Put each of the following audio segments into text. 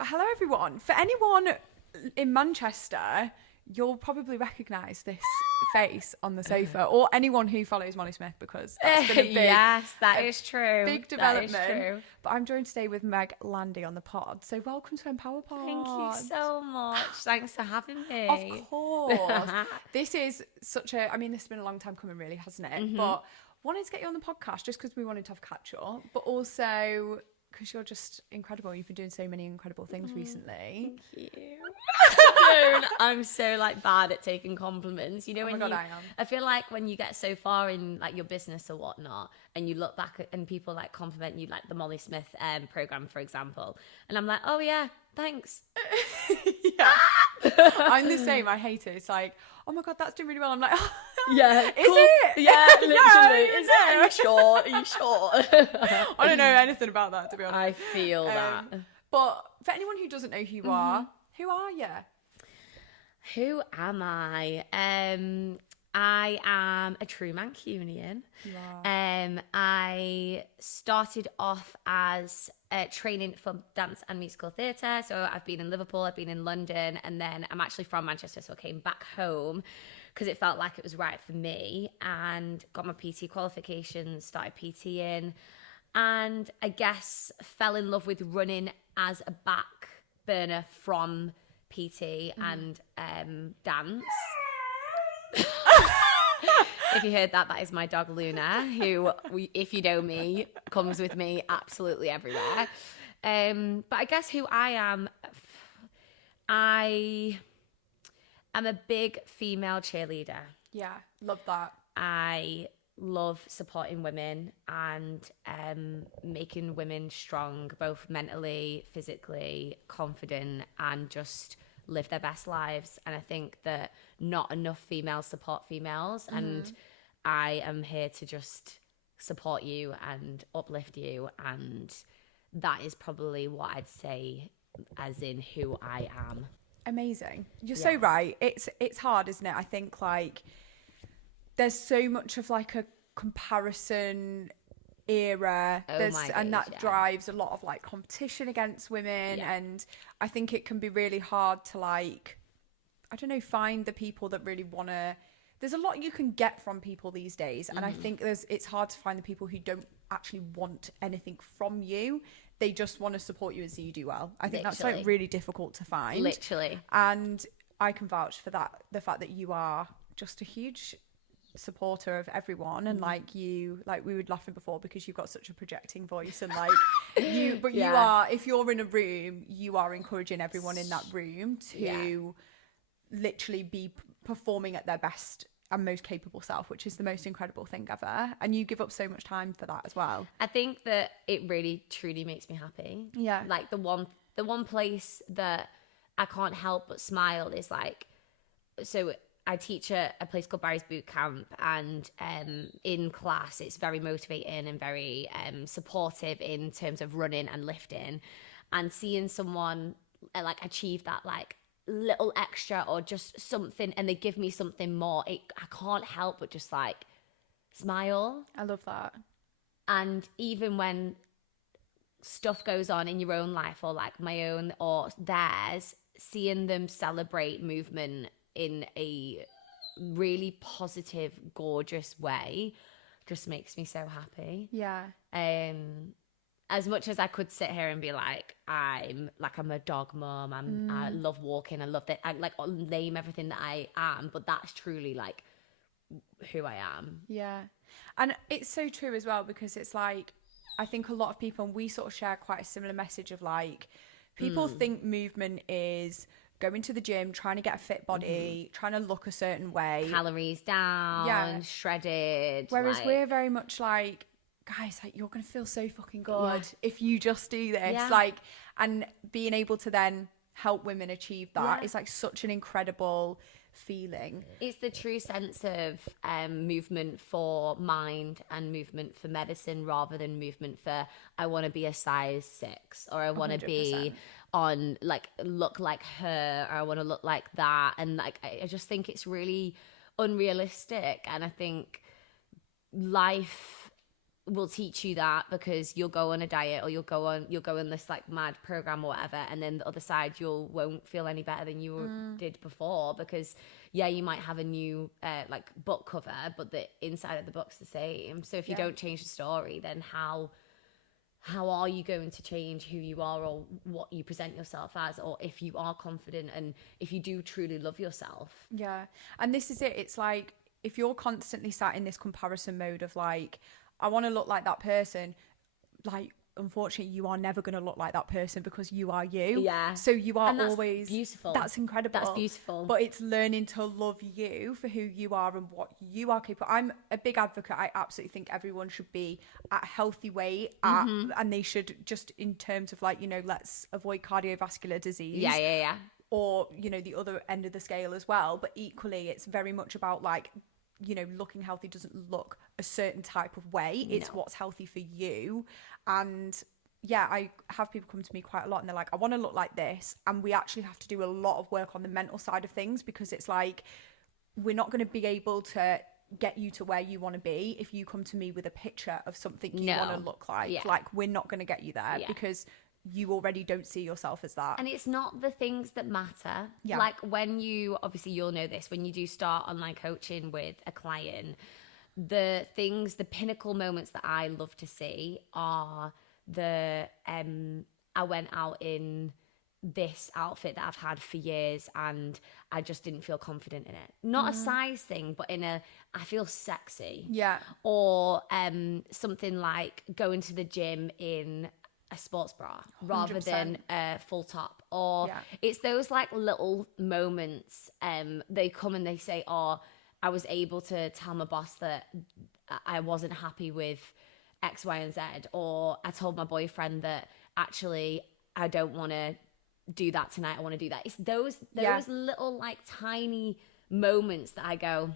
But hello, everyone. For anyone in Manchester, you'll probably recognise this face on the sofa, or anyone who follows Molly Smith, because that's been a big, yes, that is true. big development. That is true. But I'm joined today with Meg Landi on the pod. So welcome to empowerPOD. Thank you so much. Thanks for having me. Of course. This is such a, I mean, this has been a long time coming, really, hasn't it? Mm-hmm. But wanted to get you on the podcast just because we wanted to have a catch up, but also because you're just incredible. You've been doing so many incredible things recently. Thank you. I'm so bad at taking compliments. You know, Oh my God, I am. I feel like when you get so far in your business or whatnot, and you look back and people compliment you, like the Molly Smith program, for example, and I'm like, oh yeah, thanks. Yeah. I'm the same. I hate it. It's like, oh my God, that's doing really well. I'm like, oh, yeah, is it? Yeah, literally. Yeah, is it? Are you sure? Are you sure? I don't know anything about that, to be honest. I feel that. But for anyone who doesn't know who you are, who are you? Who am I? I am a true Mancunian. You are. I started off as training for dance and musical theatre. So I've been in Liverpool, I've been in London, and then I'm actually from Manchester, so I came back home because it felt like it was right for me, and got my PT qualifications, started PTing, and I guess fell in love with running as a back burner from PT and dance. If you heard that, that is my dog Luna, who, if you know me, comes with me absolutely everywhere. But I guess who I am a big female cheerleader. Yeah, love that. I love supporting women and making women strong, both mentally, physically, confident, and just live their best lives. And I think that not enough females support females, and I am here to just support you and uplift you, and that is probably what I'd say as in who I am. Amazing. You're so right. It's hard, isn't it? I think there's so much of a comparison era, and that drives a lot of competition against women, and I think it can be really hard to I don't know, find the people that really want to. There's a lot you can get from people these days, and I think it's hard to find the people who don't actually want anything from you. They just want to support you and see you do well. I think that's really difficult to find. Literally. And I can vouch for that, the fact that you are just a huge supporter of everyone, and we were laughing before because you've got such a projecting voice, and you are, if you're in a room, you are encouraging everyone in that room to literally be performing at their best and most capable self, which is the most incredible thing ever, and you give up so much time for that as well. I think that it really truly makes me happy. Yeah, the one place that I can't help but smile is so I teach at a place called Barrys Boot Camp, and in class it's very motivating and very supportive in terms of running and lifting, and seeing someone achieve that little extra or just something, and they give me something more, I can't help but just smile. I love that. And even when stuff goes on in your own life, or my own or theirs, seeing them celebrate movement in a really positive, gorgeous way just makes me so happy. Yeah. As much as I could sit here and be I'm a dog mom, I love walking, I love that, I name everything that I am, but that's truly who I am. Yeah. And it's so true as well, because it's I think a lot of people, and we sort of share quite a similar message of people think movement is going to the gym, trying to get a fit body, trying to look a certain way, calories down, shredded. Whereas we're very much guys, you're gonna feel so fucking good if you just do this. And being able to then help women achieve that is such an incredible feeling. It's the true sense of movement for mind and movement for medicine, rather than movement for I want to be a size 6, or I want to be on look like her, or I want to look like that, and I just think it's really unrealistic. And I think life will teach you that, because you'll go on a diet, or you'll go on this like mad program or whatever, and then the other side won't feel any better than you did before, because you might have a new like book cover, but the inside of the book's the same. So if you don't change the story, then how are you going to change who you are, or what you present yourself as, or if you are confident and if you do truly love yourself? Yeah. And this is it. It's like, if you're constantly sat in this comparison mode of like, I want to look like that person, like, unfortunately, you are never going to look like that person, because you are you. Yeah. So you are that's always beautiful. That's incredible. That's beautiful. But it's learning to love you for who you are and what you are capable. I'm a big advocate. I absolutely think everyone should be at a healthy weight, and they should, just in terms of like, you know, let's avoid cardiovascular disease. Yeah. Or, you know, the other end of the scale as well. But equally, it's very much about like, you know, looking healthy doesn't look a certain type of way. It's what's healthy for you. And yeah, I have people come to me quite a lot and they're like, I want to look like this. And we actually have to do a lot of work on the mental side of things, because it's like, we're not going to be able to get you to where you want to be if you come to me with a picture of something you want to look like. Yeah. Like, we're not going to get you there because you already don't see yourself as that. And it's not the things that matter. Yeah. Like, when you, obviously you'll know this, when you do start online coaching with a client, the pinnacle moments that I love to see are I went out in this outfit that I've had for years and I just didn't feel confident in it. Not a size thing, but I feel sexy. Yeah. Or something like going to the gym in a sports bra rather 100%. than a full top. Or it's those like little moments. They come and they say, oh, I was able to tell my boss that I wasn't happy with X, Y, and Z. Or I told my boyfriend that actually I don't want to do that tonight. I want to do that. It's those little like tiny moments that I go,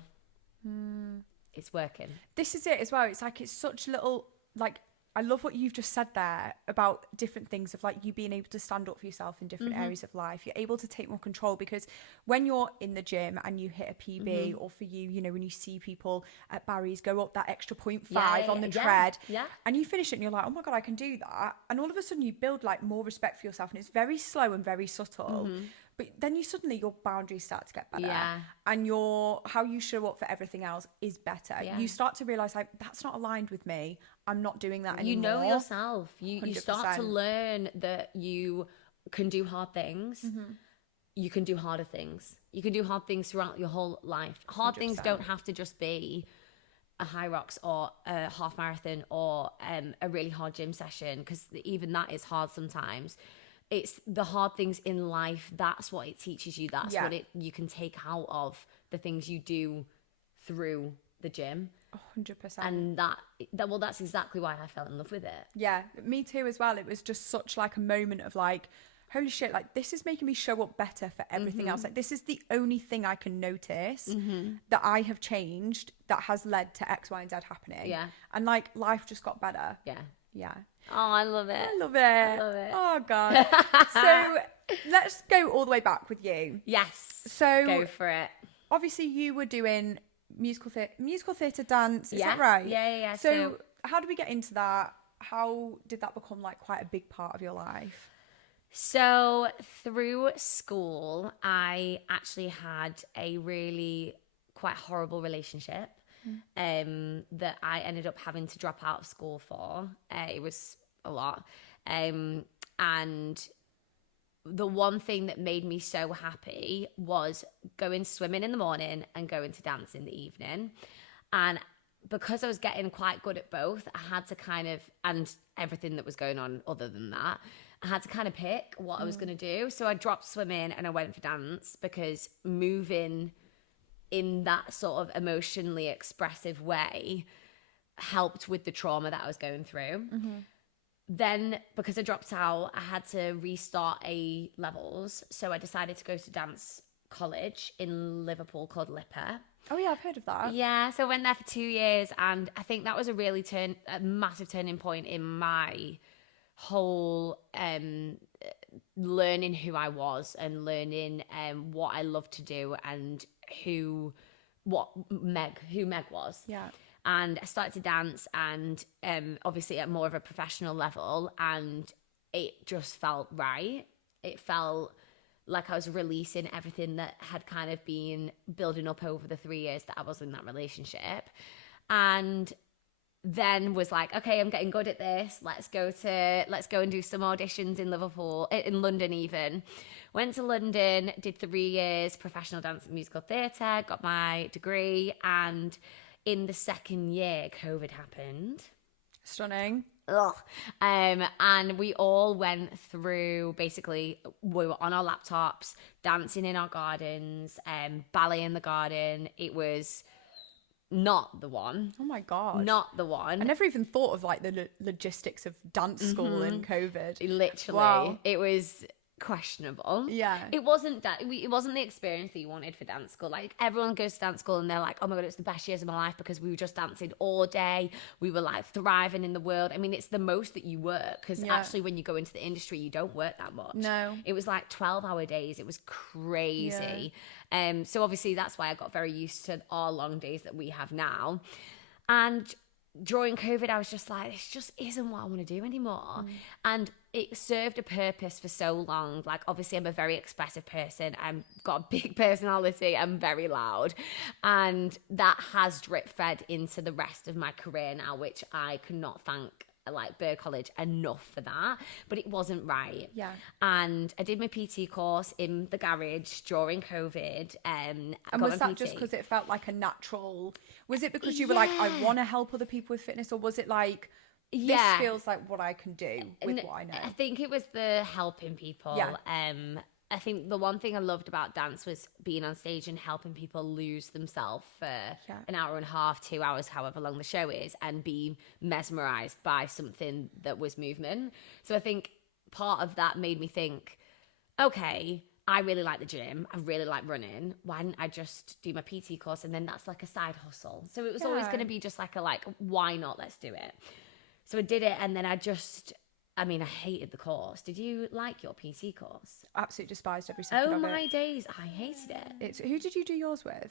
it's working. This is it as well. It's like, it's such little, like, I love what you've just said there about different things of like you being able to stand up for yourself in different areas of life. You're able to take more control, because when you're in the gym and you hit a PB, or for you, you know, when you see people at Barrys go up that extra 0.5 on the tread and you finish it and you're like, oh my God, I can do that. And all of a sudden you build like more respect for yourself, and it's very slow and very subtle. But then your boundaries start to get better, and how you show up for everything else is better. You start to realize, like, that's not aligned with me. I'm not doing that anymore. You know yourself. You start to learn that you can do hard things. You can do harder things. You can do hard things throughout your whole life. Hard 100%. Things don't have to just be a high rocks or a half marathon or a really hard gym session, because even that is hard sometimes. It's the hard things in life. That's what it teaches you. That's what you can take out of the things you do through the gym. 100%. And that's exactly why I fell in love with it. Yeah, me too as well. It was just such like a moment of like, holy shit, like this is making me show up better for everything else. Like, this is the only thing I can notice that I have changed that has led to X, Y, and Z happening. Yeah. And like, life just got better. Yeah. Yeah. Oh, I love it. I love it. Oh God. So let's go all the way back with you. Yes. So go for it. Obviously you were doing musical theatre dance. Is that right? Yeah. So how did we get into that? How did that become like quite a big part of your life? So through school, I actually had a really quite horrible relationship that I ended up having to drop out of school for. It was a lot. And the one thing that made me so happy was going swimming in the morning and going to dance in the evening. And because I was getting quite good at both, I had to kind of, and everything that was going on other than that, I had to kind of pick what I was going to do. So I dropped swimming and I went for dance, because moving in that sort of emotionally expressive way helped with the trauma that I was going through. Then, because I dropped out, I had to restart A levels. So I decided to go to dance college in Liverpool called LIPA. Oh yeah, I've heard of that. Yeah, so I went there for 2 years, and I think that was a massive turning point in my whole learning who I was and learning what I loved to do and who Meg was. Yeah. And I started to dance, and obviously at more of a professional level, and it just felt right. It felt like I was releasing everything that had kind of been building up over the 3 years that I was in that relationship. And then was like, okay, I'm getting good at this. Let's go and do some auditions in London even. Went to London, did 3 years professional dance and musical theatre, got my degree, and in the second year, COVID happened. Stunning. Ugh. And we all went through, basically, we were on our laptops, dancing in our gardens, ballet in the garden. It was not the one. Oh my God. Not the one. I never even thought of like the logistics of dance school in COVID. Literally. Wow. It was questionable. Yeah. It wasn't the experience that you wanted for dance school. Like, everyone goes to dance school and they're like, oh my God, it's the best years of my life because we were just dancing all day. We were like thriving in the world. I mean, it's the most that you work, because actually when you go into the industry, you don't work that much. No. It was like 12-hour days. It was crazy. Yeah. So obviously that's why I got very used to our long days that we have now. And during COVID, I was just like, this just isn't what I want to do anymore. And it served a purpose for so long. Like, obviously, I'm a very expressive person. I've got a big personality. I'm very loud. And that has drip fed into the rest of my career now, which I cannot thank like Bird College enough for that, but it wasn't right. Yeah. And I did my PT course in the garage during COVID. And was that just because it felt like a natural? Was it because you were like, I want to help other people with fitness, or was it like, this feels like what I can do with what I know? I think it was the helping people. Yeah. I think the one thing I loved about dance was being on stage and helping people lose themselves for an hour and a half, 2 hours, however long the show is, and be mesmerized by something that was movement. So I think part of that made me think, okay, I really like the gym. I really like running. Why didn't I just do my PT course? And then that's like a side hustle. So it was always going to be just like why not? Let's do it. So I did it. And then I hated the course. Did you like your PT course? Absolutely despised every second of it. Oh my days, I hated it. Who did you do yours with?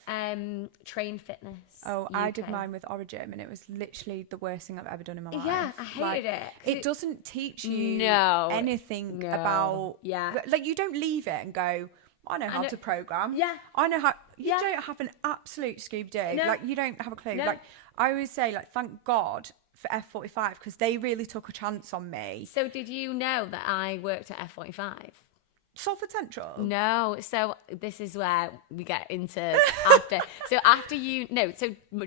Train Fitness. Oh, UK. I did mine with Origin, and it was literally the worst thing I've ever done in my life. Yeah, I hated it. It doesn't teach you anything about... Yeah. Like, you don't leave it and go, I know how to program. Yeah. I know how... You don't have an absolute Scooby-Doo. No. Like, you don't have a clue. No. Like, I always say, like, thank God for F45, because they really took a chance on me. So did you know that I worked at F45? Salford Central? No. So this is where we get into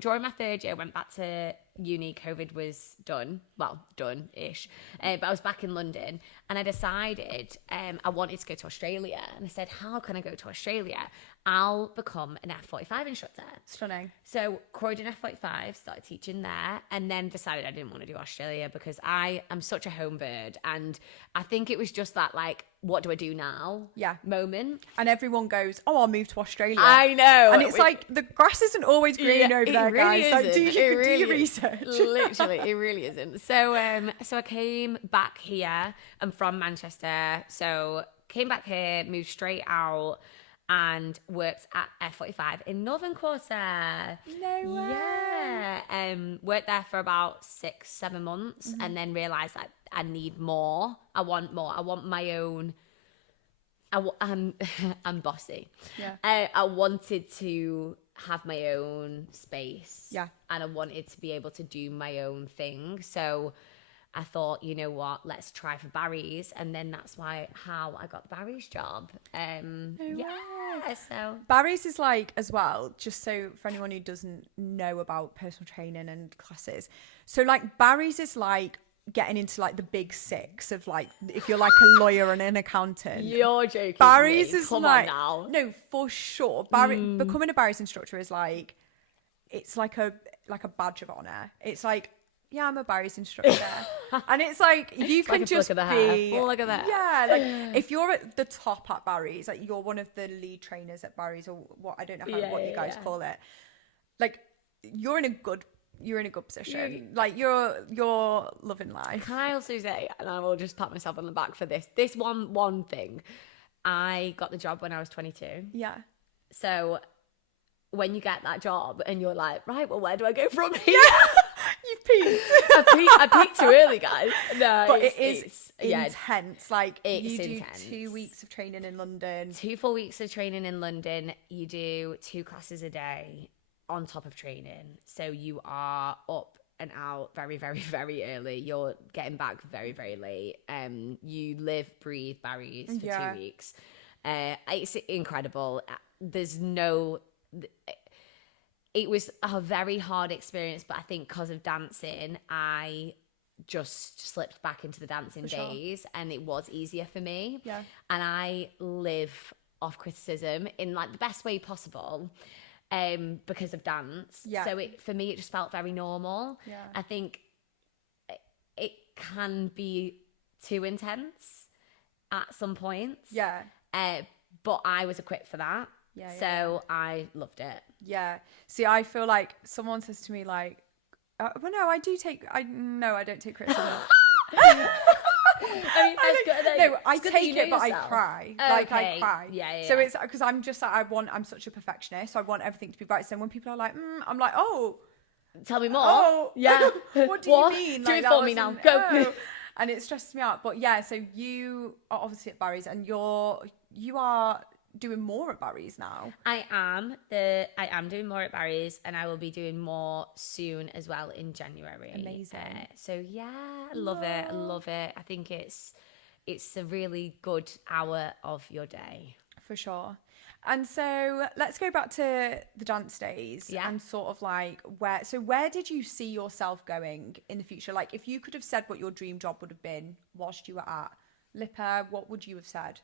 during my third year, I went back to uni. COVID was done. Well, done-ish. But I was back in London, and I decided I wanted to go to Australia. And I said, how can I go to Australia? I'll become an F45 instructor. Stunning. So Croydon F45, started teaching there, and then decided I didn't want to do Australia because I am such a home bird. And I think it was just that, like, what do I do now? Yeah. Moment. And everyone goes, oh, I'll move to Australia. I know. And it's like, the grass isn't always green over there, really guys. Like, do your is. research. Literally, it really isn't. So I came back here. I'm from Manchester. So came back here, moved straight out, and worked at F45 in Northern Quarter. No way. Yeah. Worked there for about 6-7 months, and then realised that I need more. I want more. I want my own... I'm bossy. Yeah. I wanted to have my own space. Yeah. And I wanted to be able to do my own thing. So I thought, you know what, let's try for Barrys. And then that's how I got the Barrys job. So Barrys is like, as well, just so for anyone who doesn't know about personal training and classes. So like Barrys is like getting into like the big six of like, if you're like a lawyer and an accountant. You're joking. Barrys is Come like, on now. No, for sure. Becoming a Barrys instructor is like, it's like a badge of honor. It's like, yeah, I'm a Barrys instructor. And it's like, you can like just look at be... Oh, look at that. Yeah, like if you're at the top at Barrys, like you're one of the lead trainers at Barrys, or what, I don't know what you guys call it. Like, you're in a good position. Like you're loving life. Can I also say, and I will just pat myself on the back for this one thing, I got the job when I was 22. Yeah. So when you get that job and you're like, right, well, where do I go from here? Yeah. You've peaked. I peaked too early, guys. No, but it's intense. Like, you do intense. 2 weeks of training in London. 2 full weeks of training in London. You do 2 classes a day on top of training. So you are up and out very, very, very early. You're getting back very, very late. You live, breathe Barrys for 2 weeks. It's incredible. It was a very hard experience, but I think because of dancing, I just slipped back into the dancing days, and it was easier for me. Yeah. And I live off criticism in like the best way possible, because of dance. Yeah. So for me, it just felt very normal. Yeah. I think it can be too intense at some points. Yeah. But I was equipped for that. Yeah, so I loved it. Yeah. See, I feel like someone says to me like, well, no, I don't take criticism. I mean, I take it, but I cry. Like, I cry. Yeah. So it's because I'm just like, I'm such a perfectionist. So I want everything to be right. So when people are like, I'm like, oh, tell me more. Oh, yeah. What do you mean? Do it for me now. Go. Oh. And it stresses me out. But yeah, so you are obviously at Barrys, and you are doing more at Barrys now. I am doing more at Barrys, and I will be doing more soon as well in January. Amazing. So yeah, I love it. I think it's a really good hour of your day. For sure. And so let's go back to the dance days and sort of like where did you see yourself going in the future? Like, if you could have said what your dream job would have been whilst you were at Lipper, what would you have said?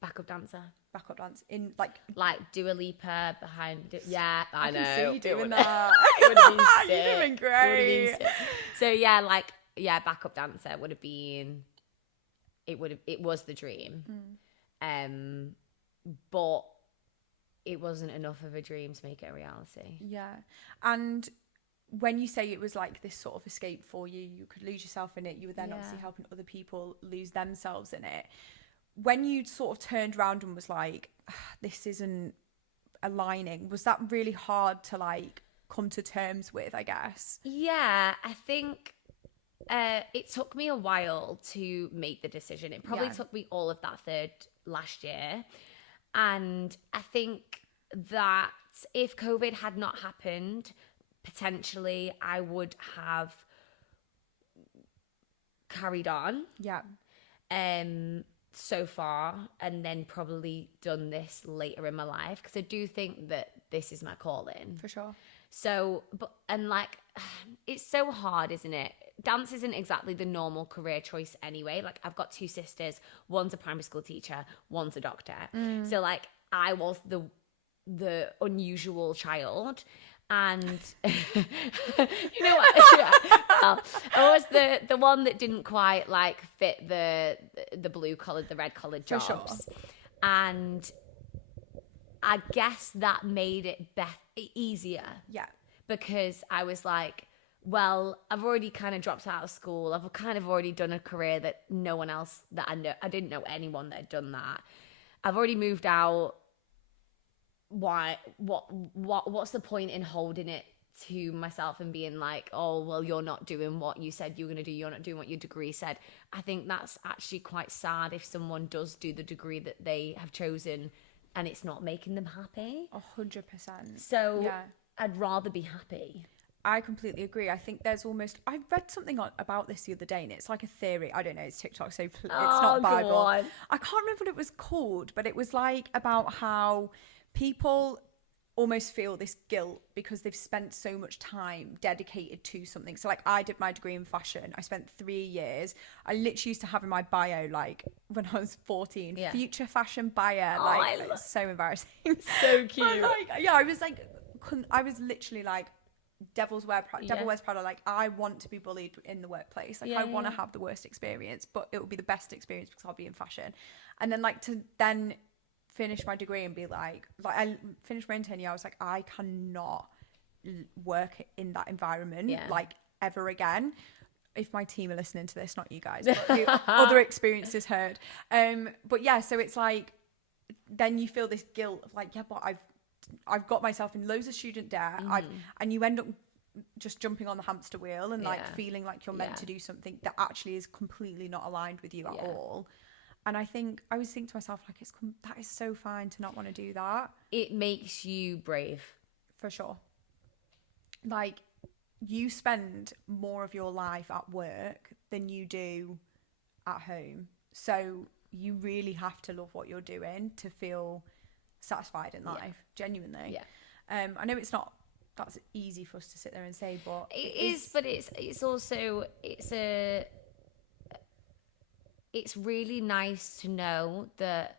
Backup dancer. Backup dance in like Dua Lipa behind. Yeah, I know. Can see you doing that. It would have been sick. You're doing great. So backup dancer would have been. It was the dream. But it wasn't enough of a dream to make it a reality. Yeah. And when you say it was like this sort of escape for you, you could lose yourself in it. You were then obviously helping other people lose themselves in it. When you sort of turned around and was like, this isn't aligning, was that really hard to like come to terms with, I guess? Yeah, I think it took me a while to make the decision. It probably took me all of that third last year. And I think that if COVID had not happened, potentially I would have carried on. Yeah. So far, and then probably done this later in my life, because I do think that this is my calling. For sure. So, it's so hard, isn't it? Dance isn't exactly the normal career choice anyway. Like, I've got 2 sisters. One's a primary school teacher. One's a doctor. So, like, I was the unusual child. And you know what? Well, I was the one that didn't quite like fit the blue collared, the red collared jobs. For sure. And I guess that made it easier. Yeah. Because I was like, well, I've already kind of dropped out of school. I've kind of already done a career that no one else that I didn't know anyone that had done that. I've already moved out. What's the point in holding it to myself and being like, oh, well, you're not doing what you said you were going to do, you're not doing what your degree said. I think that's actually quite sad if someone does do the degree that they have chosen and it's not making them happy. 100%. So I'd rather be happy. I completely agree. I think there's almost, I read something about this the other day, and it's like a theory. I don't know, it's TikTok, so it's not Bible. Go on. I can't remember what it was called, but it was like about how people almost feel this guilt because they've spent so much time dedicated to something. So like, I did my degree in fashion. I spent 3 years. I literally used to have in my bio, like when I was 14, future fashion buyer. It's so embarrassing. So cute. But I was literally like, Devil wears Prada. Like, I want to be bullied in the workplace. Like, I want to have the worst experience, but it will be the best experience because I'll be in fashion. And then like to then finish my degree and be like I finished my intern year, I was like, I cannot work in that environment like ever again. If my team are listening to this, not you guys, but the other experiences heard. But yeah, so it's like then you feel this guilt of like, but I've I've got myself in loads of student debt. And you end up just jumping on the hamster wheel and like feeling like you're meant to do something that actually is completely not aligned with you at all. And I always think to myself, like, that is so fine to not want to do that. It makes you brave. For sure. Like, you spend more of your life at work than you do at home. So you really have to love what you're doing to feel satisfied in life, genuinely. Yeah. I know that's easy for us to sit there and say, but it is, but it's also, it's really nice to know that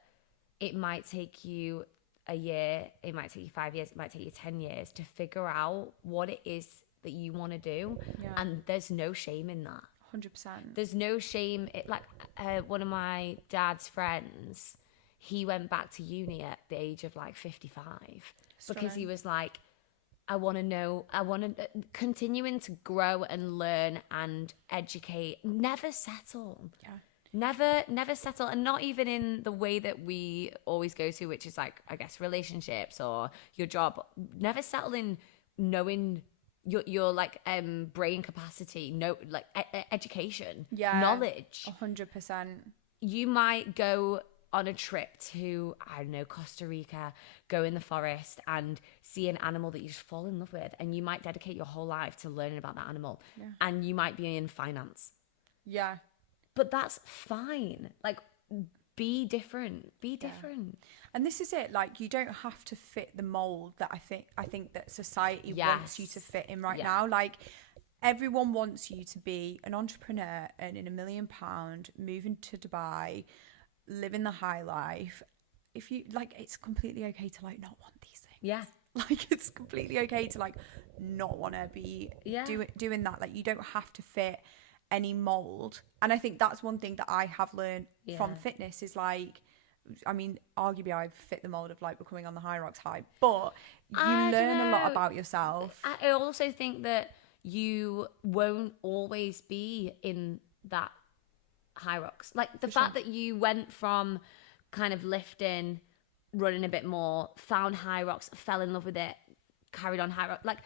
it might take you a year, it might take you 5 years, it might take you 10 years to figure out what it is that you want to do. Yeah. And there's no shame in that. 100%. There's no shame. One of my dad's friends, he went back to uni at the age of like 55 because he was like, I want to continuing to grow and learn and educate, never settle. Yeah. Never settle, and not even in the way that we always go to, which is like, I guess, relationships or your job. Never settle in knowing your like brain capacity, education, knowledge. 100%. You might go on a trip to, I don't know, Costa Rica, go in the forest and see an animal that you just fall in love with, and you might dedicate your whole life to learning about that animal, and you might be in finance. Yeah. But that's fine. Like, be different. Be different. And this is it. Like, you don't have to fit the mold that I think that society wants you to fit in right now. Like, everyone wants you to be an entrepreneur, earning £1 million, moving to Dubai, living the high life. If you like, it's completely okay to like not want these things. Yeah. Like, it's completely okay to like not want to be doing that. Like, you don't have to fit any mold. And I think that's one thing that I have learned from fitness is like, I mean, arguably I fit the mold of like becoming on the High Rocks high, but you learn a lot about yourself. I also think that you won't always be in that High Rocks. Like, the fact that you went from kind of lifting, running a bit more, found High Rocks, fell in love with it, carried on High Rocks. Like,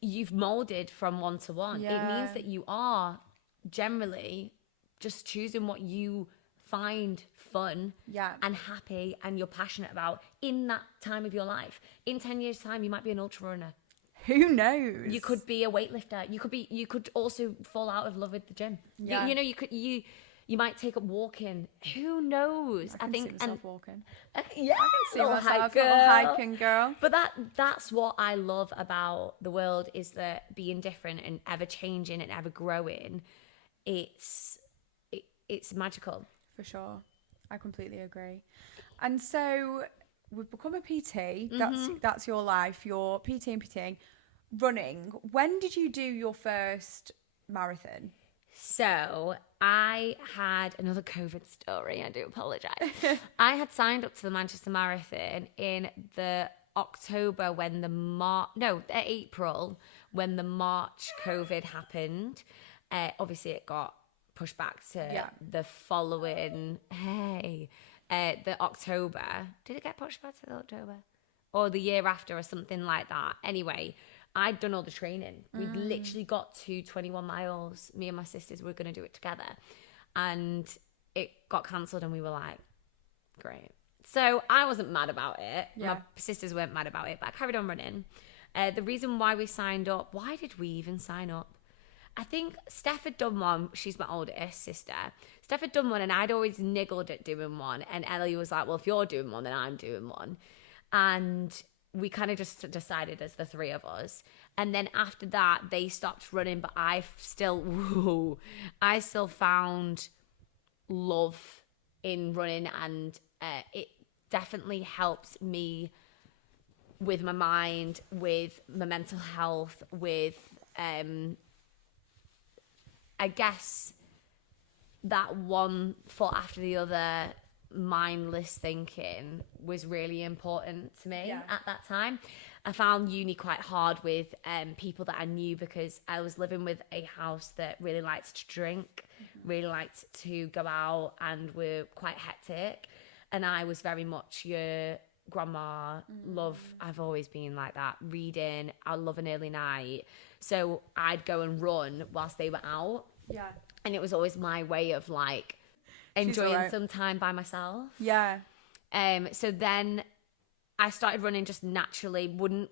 you've molded from one to one. It means that you are generally just choosing what you find fun and happy and you're passionate about in that time of your life. In 10 years' time, you might be an ultra runner. Who knows? You could be a weightlifter. You could also fall out of love with the gym. Yeah. You might take up walking. Who knows? I think see myself walking. Yeah, I can see myself hiking, girl. But that's what I love about the world, is that being different and ever changing and ever growing. It's magical. For sure. I completely agree. And so we've become a PT. That's your life. You're PT and PTing. Running. When did you do your first marathon? So I had another COVID story. I do apologise. I had signed up to the Manchester Marathon in the October April when the March COVID happened. Obviously, it got pushed back to the following, the October. Did it get pushed back to the October? Or the year after or something like that. Anyway, I'd done all the training. We'd literally got to 21 miles. Me and my sisters were going to do it together. And it got cancelled and we were like, great. So I wasn't mad about it. Yeah. My sisters weren't mad about it, but I carried on running. The reason why we signed up, why did we even sign up? I think Steph had done one. She's my oldest sister. Steph had done one and I'd always niggled at doing one. And Ellie was like, well, if you're doing one, then I'm doing one. And we kind of just decided as the three of us. And then after that, they stopped running, but I still found love in running, and it definitely helps me with my mind, with my mental health, with I guess that one foot after the other mindless thinking was really important to me at that time. I found uni quite hard with people that I knew, because I was living with a house that really liked to drink, really liked to go out, and were quite hectic. And I was very much your grandma, I've always been like that. Reading, I love an early night. So I'd go and run whilst they were out. Yeah. And it was always my way of like enjoying some time by myself. Yeah. So then I started running just naturally, wouldn't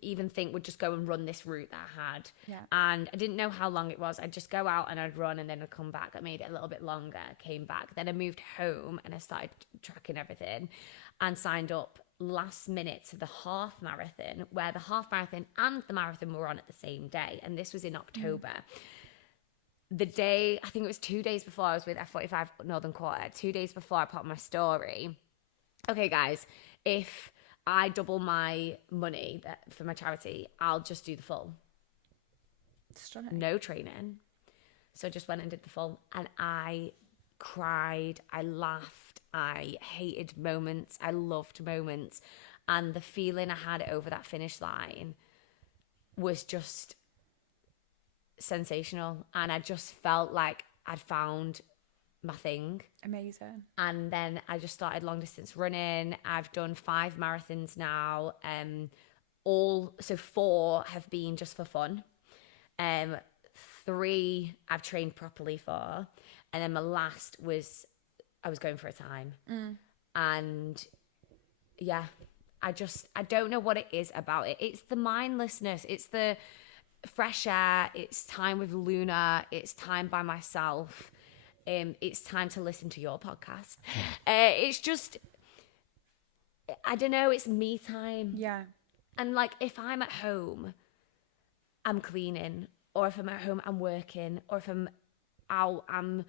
even think would just go and run this route that I had. Yeah. And I didn't know how long it was. I'd just go out and I'd run and then I'd come back. I made it a little bit longer, came back. Then I moved home and I started tracking everything and signed up last minute to the half marathon, where the half marathon and the marathon were on at the same day. And this was in October. The day, I think it was 2 days before I was with F45 Northern Quarter, 2 days before I put on my story, okay guys, if I double my money for my charity, I'll just do the full. Stunning. No training. So I just went and did the full, and I cried, I laughed, I hated moments, I loved moments, and the feeling I had over that finish line was just sensational, and I just felt like I'd found my thing. Amazing. And then I just started long distance running. I've done 5 marathons now. So 4 have been just for fun. 3 I've trained properly for, and then my last was I was going for a time. And yeah, I don't know what it is about it. It's the mindlessness. It's the fresh air. It's time with Luna. It's time by myself. It's time to listen to your podcast. It's just, I don't know, it's me time. Yeah. And like, if I'm at home, I'm cleaning, or if I'm at home, I'm working, or if I'm out, I'm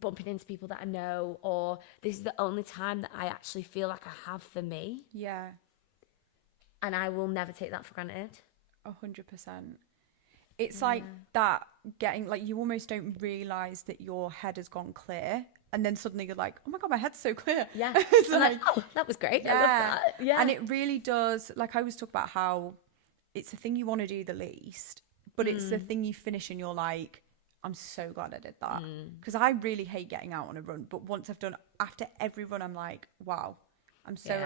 bumping into people that I know, or this is the only time that I actually feel like I have for me. Yeah. And I will never take that for granted. 100%. It's like that getting, like, you almost don't realise that your head has gone clear. And then suddenly you're like, oh my God, my head's so clear. Yeah. It's like, oh, that was great. Yeah. I love that. Yeah. And it really does, like I always talk about how it's the thing you want to do the least, but it's the thing you finish and you're like, I'm so glad I did that. Because I really hate getting out on a run. But once I've done, after every run, I'm like, wow, I'm so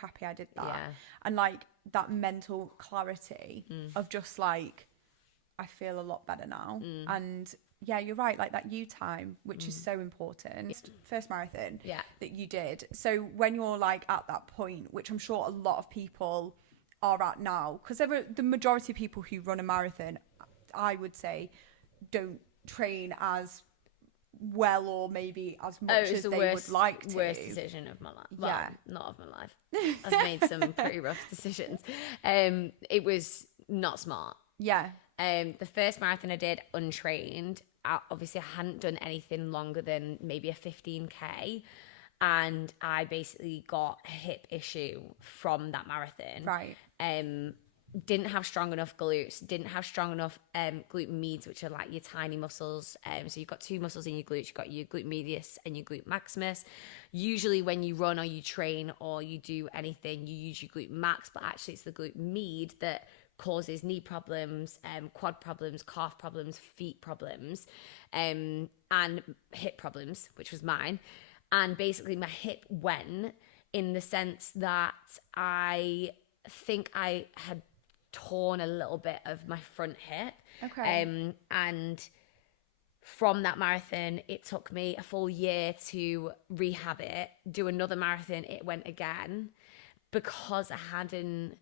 happy I did that. Yeah. And like that mental clarity of just like, I feel a lot better now. And yeah, you're right, like that you time, which is so important. First marathon that you did. So when you're like at that point, which I'm sure a lot of people are at now, because the majority of people who run a marathon, I would say, don't train as well or maybe as much as they would like to. Worst decision of my life. Well, not of my life. I've made some pretty rough decisions. It was not smart. Yeah. The first marathon I did untrained, obviously I hadn't done anything longer than maybe a 15k, and I basically got a hip issue from that marathon. Right. Didn't have strong enough glutes, didn't have strong enough glute medius, which are like your tiny muscles. So you've got 2 muscles in your glutes. You've got your glute medius and your glute maximus. Usually when you run or you train or you do anything, you use your glute max, but actually it's the glute med that causes knee problems, quad problems, calf problems, feet problems, and hip problems, which was mine. And basically my hip went in the sense that I think I had torn a little bit of my front hip. Okay. And from that marathon, it took me a full year to rehab it, do another marathon, it went again, because I hadn't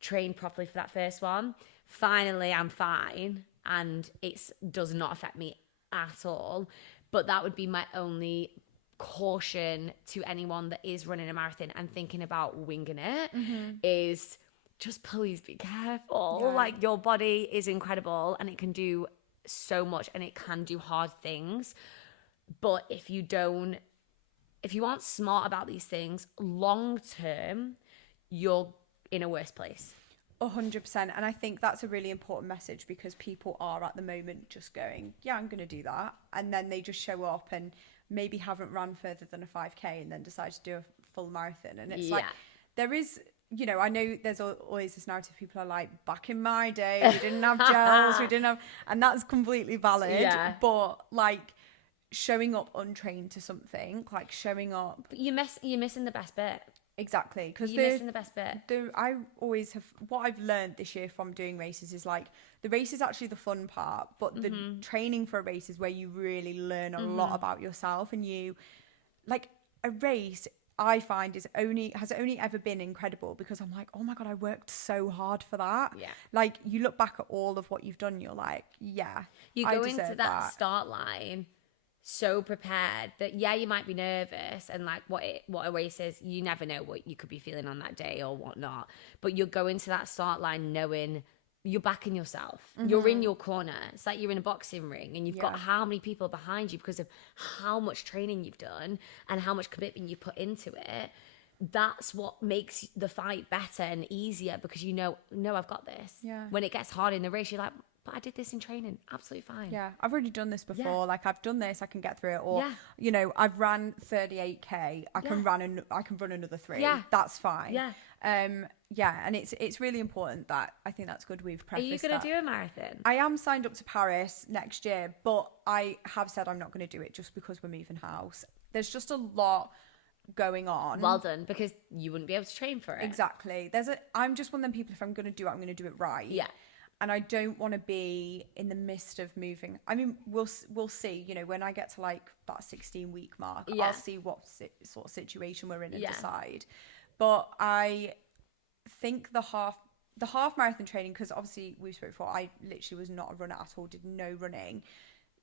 trained properly for that first one. Finally, I'm fine, and it does not affect me at all. But that would be my only caution to anyone that is running a marathon and thinking about winging it, is just please be careful. Yeah. Like, your body is incredible and it can do so much and it can do hard things. But if you aren't smart about these things, long term, you're in a worse place. 100%. And I think that's a really important message, because people are at the moment just going, yeah, I'm going to do that. And then they just show up and maybe haven't run further than a 5k and then decide to do a full marathon. And it's like, there is, you know, I know there's always this narrative. People are like, back in my day, we didn't have gels, and that's completely valid. Yeah. But like, showing up untrained to something, like showing up. But you're missing the best bit. Exactly, because you're missing the best bit. I always have, what I've learned this year from doing races is like the race is actually the fun part, but the training for a race is where you really learn a lot about yourself, and you like a race. I find has only ever been incredible because I'm like, oh my God, I worked so hard for that. Yeah. Like you look back at all of what you've done, you're like, yeah, you go into that start line so prepared that you might be nervous, and like what a race is, you never know what you could be feeling on that day or whatnot, but you'll go into that start line knowing you're backing yourself. You're in your corner. It's like you're in a boxing ring and you've got how many people behind you because of how much training you've done and how much commitment you put into it. That's what makes the fight better and easier, because you know, I've got this. Yeah. When it gets hard in the race, you're like, but I did this in training. Absolutely fine. Yeah, I've already done this before. Yeah. Like I've done this, I can get through it. Or you know, I've ran 38k. I can run another 3. Yeah, that's fine. Yeah. And it's really important that I think that's good. We've prefaced. Are you going to do a marathon? I am signed up to Paris next year, but I have said I'm not going to do it just because we're moving house. There's just a lot going on. Well done, because you wouldn't be able to train for it. Exactly. I'm just one of them people. If I'm going to do it, I'm going to do it right. Yeah. And I don't want to be in the midst of moving. I mean, we'll see. You know, when I get to like that 16-week mark, I'll see what sort of situation we're in and decide. But I think the half marathon training, because obviously we've spoken before, I literally was not a runner at all, did no running.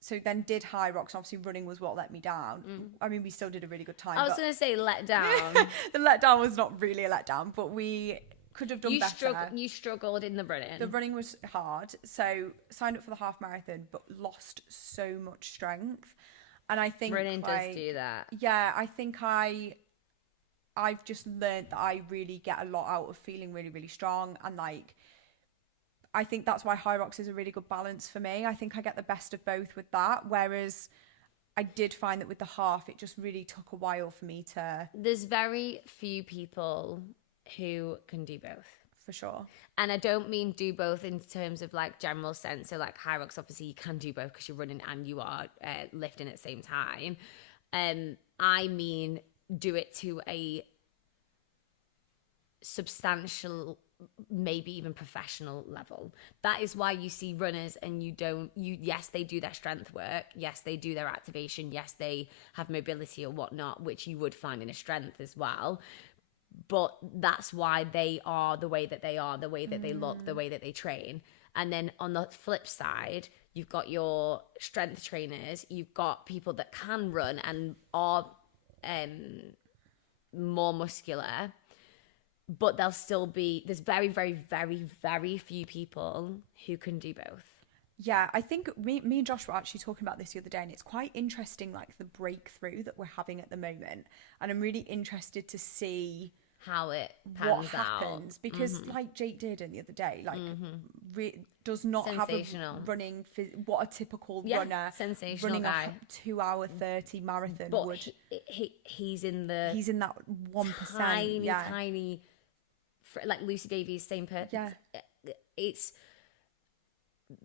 So then did high rocks. Obviously running was what let me down. I mean, we still did a really good time. I was going to say let down. The letdown was not really a letdown, but we could have done better. You struggled in the running. The running was hard. So signed up for the half marathon, but lost so much strength. And I think running does do that. Yeah, I think I've just learned that I really get a lot out of feeling really, really strong. And like, I think that's why high rocks is a really good balance for me. I think I get the best of both with that. Whereas I did find that with the half, it just really took a while for me to... There's very few people who can do both. For sure. And I don't mean do both in terms of like general sense. So like high rocks, obviously you can do both because you're running and you are lifting at the same time. I mean do it to a substantial, maybe even professional level. That is why you see runners and yes, they do their strength work. Yes, they do their activation. Yes, they have mobility or whatnot, which you would find in a strength as well. But that's why they are the way that they are, the way that they look, the way that they train. And then on the flip side, you've got your strength trainers, you've got people that can run and are more muscular, but there's very, very, very, very few people who can do both. Yeah, I think me and Josh were actually talking about this the other day, and it's quite interesting, like the breakthrough that we're having at the moment. And I'm really interested to see how it pans happens, because like Jake Dearden the other day, like does not have a running what a typical runner sensational running guy. A 2-hour 30 marathon but would. He's in that 1%, tiny like Lucy Davies, same person. Yeah,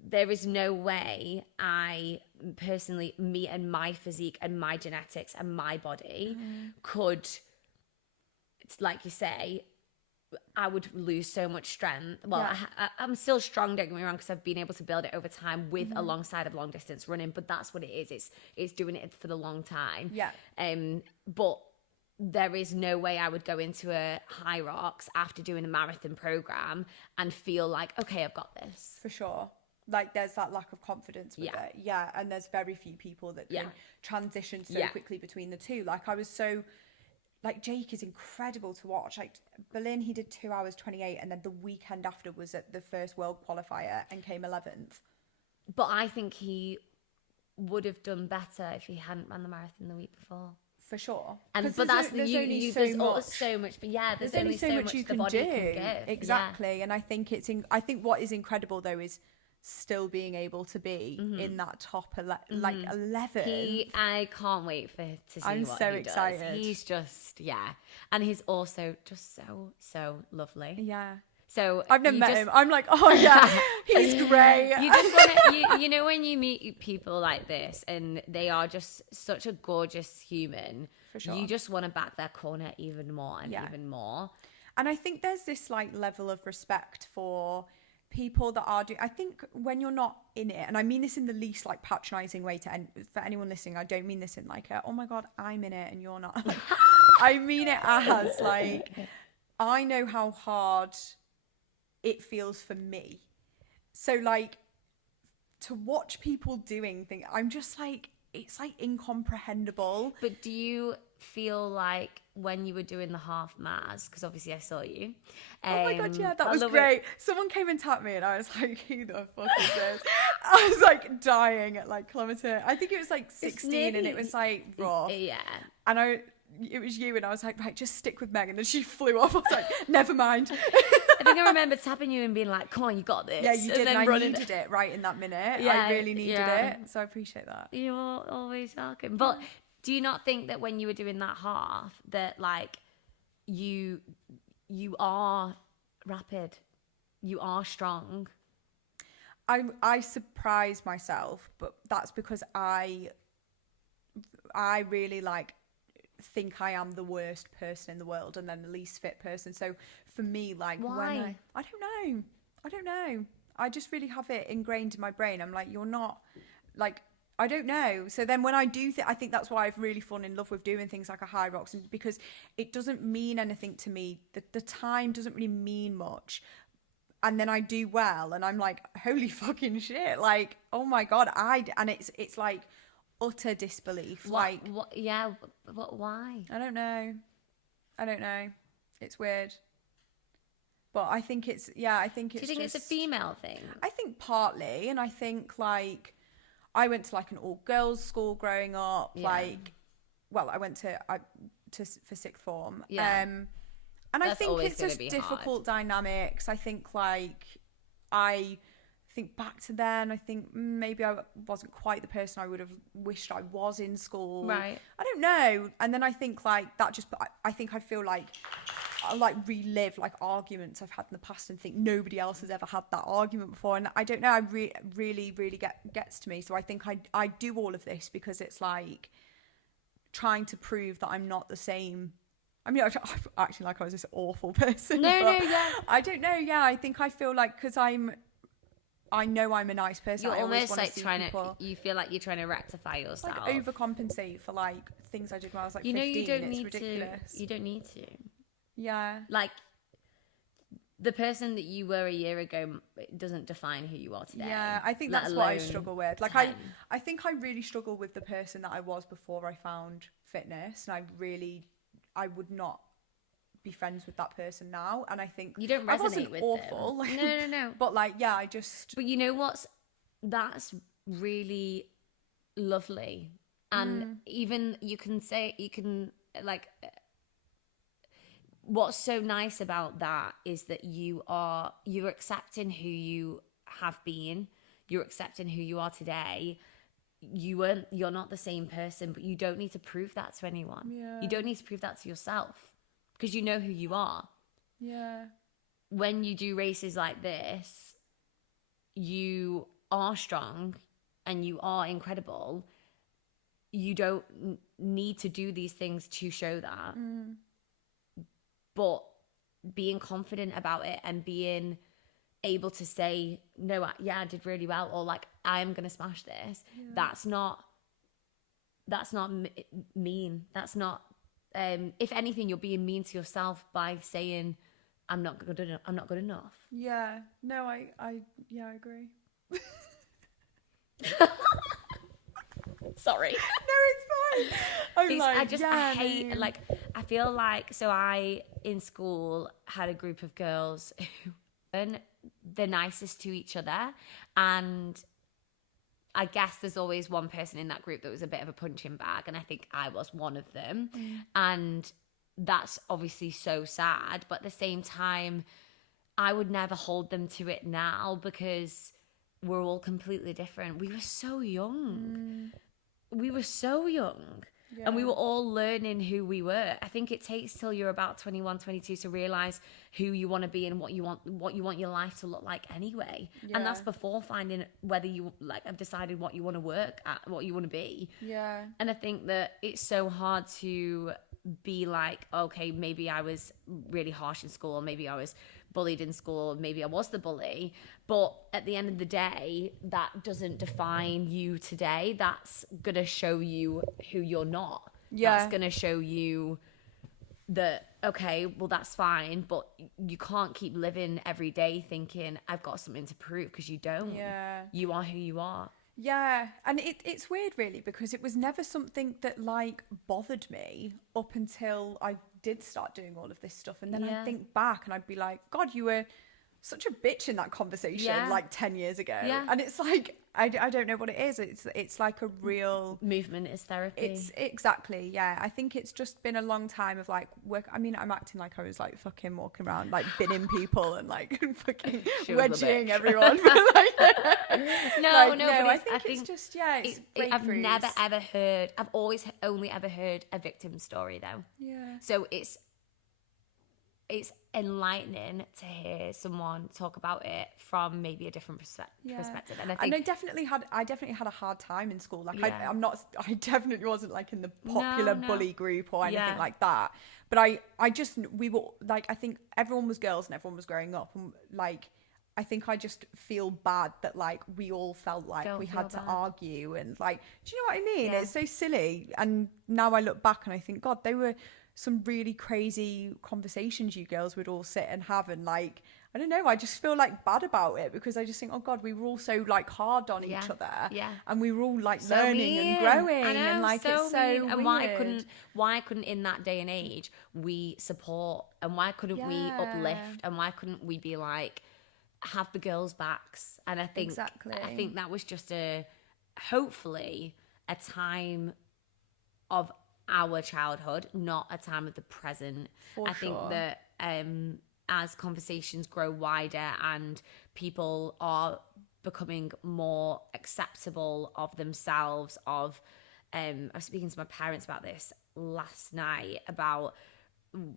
there is no way I personally, me and my physique and my genetics and my body could, like you say, I would lose so much strength. Well, I'm still strong, don't get me wrong, because I've been able to build it over time with alongside of long distance running, but that's what it is. It's doing it for the long time. Yeah. But there is no way I would go into a high rocks after doing a marathon program and feel like, okay, I've got this. For sure. Like there's that lack of confidence with it. Yeah. And there's very few people that can transition so quickly between the two. Like I was so, like Jake is incredible to watch. Like Berlin, he did 2 hours 28, and then the weekend after was at the first world qualifier and came 11th. But I think he would have done better if he hadn't ran the marathon the week before. For sure. But that's there's only so much. But yeah, there's only so much you can do. Can give. Exactly. Yeah. And I think I think what is incredible though is still being able to be in that top 11. I can't wait to see I'm what so he excited. Does. He's just and he's also just so lovely. Yeah. So I've never met him. I'm like, oh yeah, he's great. You just want to, you know, when you meet people like this and they are just such a gorgeous human, for sure, you just want to back their corner even more and even more. And I think there's this like level of respect for people that are doing. I think when you're not in it, and I mean this in the least like patronizing way for anyone listening, I don't mean this in like oh my god, I'm in it and you're not. Like, I mean it as like, I know how hard it feels for me. So like to watch people doing things, I'm just like, it's like incomprehensible. But do you feel like when you were doing the half mass, because obviously I saw you. Oh my god, yeah, that was great. Someone came and tapped me and I was like, who the fuck is this? I was like dying at like kilometer. I think it was like 16 and it was like rough. Yeah. And it was you and I was like, right, just stick with Meg. And then she flew off. I was like, never mind. I think I remember tapping you and being like, come on, you got this. Yeah, you did. And I needed it right in that minute. Yeah, I really needed it. So I appreciate that. You're always welcome. But do you not think that when you were doing that half that like you are rapid, you are strong? I surprised myself, but that's because I really like think I am the worst person in the world and then the least fit person. So for me, like, why? I don't know. I just really have it ingrained in my brain. I'm like, you're not like, I don't know. So then when I do I think that's why I've really fallen in love with doing things like a high rocks, and because it doesn't mean anything to me. The time doesn't really mean much. And then I do well and I'm like, holy fucking shit. Like, oh my God. And it's like utter disbelief. Why? I don't know. It's weird. But I think it's, do you think it's a female thing? I think partly. And I think like, I went to like an all girls school growing up. Yeah. Like, well, I went for sixth form. Yeah. And I think it's just difficult dynamics. I think like, I think back to then, I think maybe I wasn't quite the person I would have wished I was in school. Right. I don't know. And then I think like that just, I think I feel like I like relive like arguments I've had in the past and think nobody else has ever had that argument before. And I don't know, I really gets to me. So I think I do all of this because it's like trying to prove that I'm not the same. I mean, I'm acting like I was this awful person. No, yeah. I don't know. Yeah, I think I feel like because I know I'm a nice person. You're almost like you feel like you're trying to rectify yourself. Like overcompensate for like things I did when I was like 15. You don't need ridiculous. to. You don't need to. Yeah. Like the person that you were a year ago doesn't define who you are today. Yeah, I think that's what I struggle with. Like I think I really struggle with the person that I was before I found fitness, and I would not be friends with that person now. And I think you don't resonate I wasn't with awful. them. Like, no. But like, yeah, But you know that's really lovely, and even you can like. What's so nice about that is that you're accepting who you have been. You're accepting who you are today. You're not the same person, but you don't need to prove that to anyone. Yeah. You don't need to prove that to yourself because you know who you are. Yeah. When you do races like this, you are strong and you are incredible. You don't need to do these things to show that. But being confident about it and being able to say, no, I did really well, or like, I am going to smash this. Yeah. That's not mean. That's not, if anything, you're being mean to yourself by saying, I'm not good enough. Yeah. No, I agree. Sorry. No, it's fine. I feel like, so I, in school, had a group of girls who weren't the nicest to each other. And I guess there's always one person in that group that was a bit of a punching bag. And I think I was one of them. And that's obviously so sad. But at the same time, I would never hold them to it now because we're all completely different. We were so young. We were so young. And we were all learning who we were. I think it takes till you're about 21, 22 to realize who you want to be and what you want your life to look like anyway. Yeah. And that's before finding whether you like have decided what you want to work at, what you want to be. Yeah. And I think that it's so hard to be like, okay, maybe I was really harsh in school, or maybe I was bullied in school, maybe I was the bully, but at the end of the day, that doesn't define you today. That's gonna show you who you're not. That's gonna show you that, okay, well, that's fine, but you can't keep living every day thinking I've got something to prove, because you don't. You are who you are. Yeah, and it's weird really, because it was never something that like bothered me up until I did start doing all of this stuff. And then I'd think back and I'd be like, God, you were such a bitch in that conversation like 10 years ago. And it's like, I don't know what it is. It's like a real movement is therapy. It's exactly, I think it's just been a long time of like work. I mean, I'm acting like I was like fucking walking around like binning people and like fucking wedging everyone. But like, I think it's just it's I've never ever heard. I've always only ever heard a victim story though. Yeah. So it's enlightening to hear someone talk about it from maybe a different perspective. And I definitely had a hard time in school. Like I definitely wasn't like in the popular bully group or anything like that. But we were like, I think everyone was girls and everyone was growing up, and like, I think I just feel bad that like we all felt like we had to argue, and like, do you know what I mean? It's so silly. And now I look back and I think, God, they were some really crazy conversations you girls would all sit and have, and like, I don't know, I just feel like bad about it, because I just think, oh God, we were all so like hard on each other, and we were all like so learning and growing, and like it's so weird. And why couldn't in that day and age we support, and why couldn't we uplift, and why couldn't we be like, have the girls' backs? And I think that was just hopefully a time of our childhood, not a time of the present. I think that as conversations grow wider and people are becoming more acceptable of themselves, I was speaking to my parents about this last night,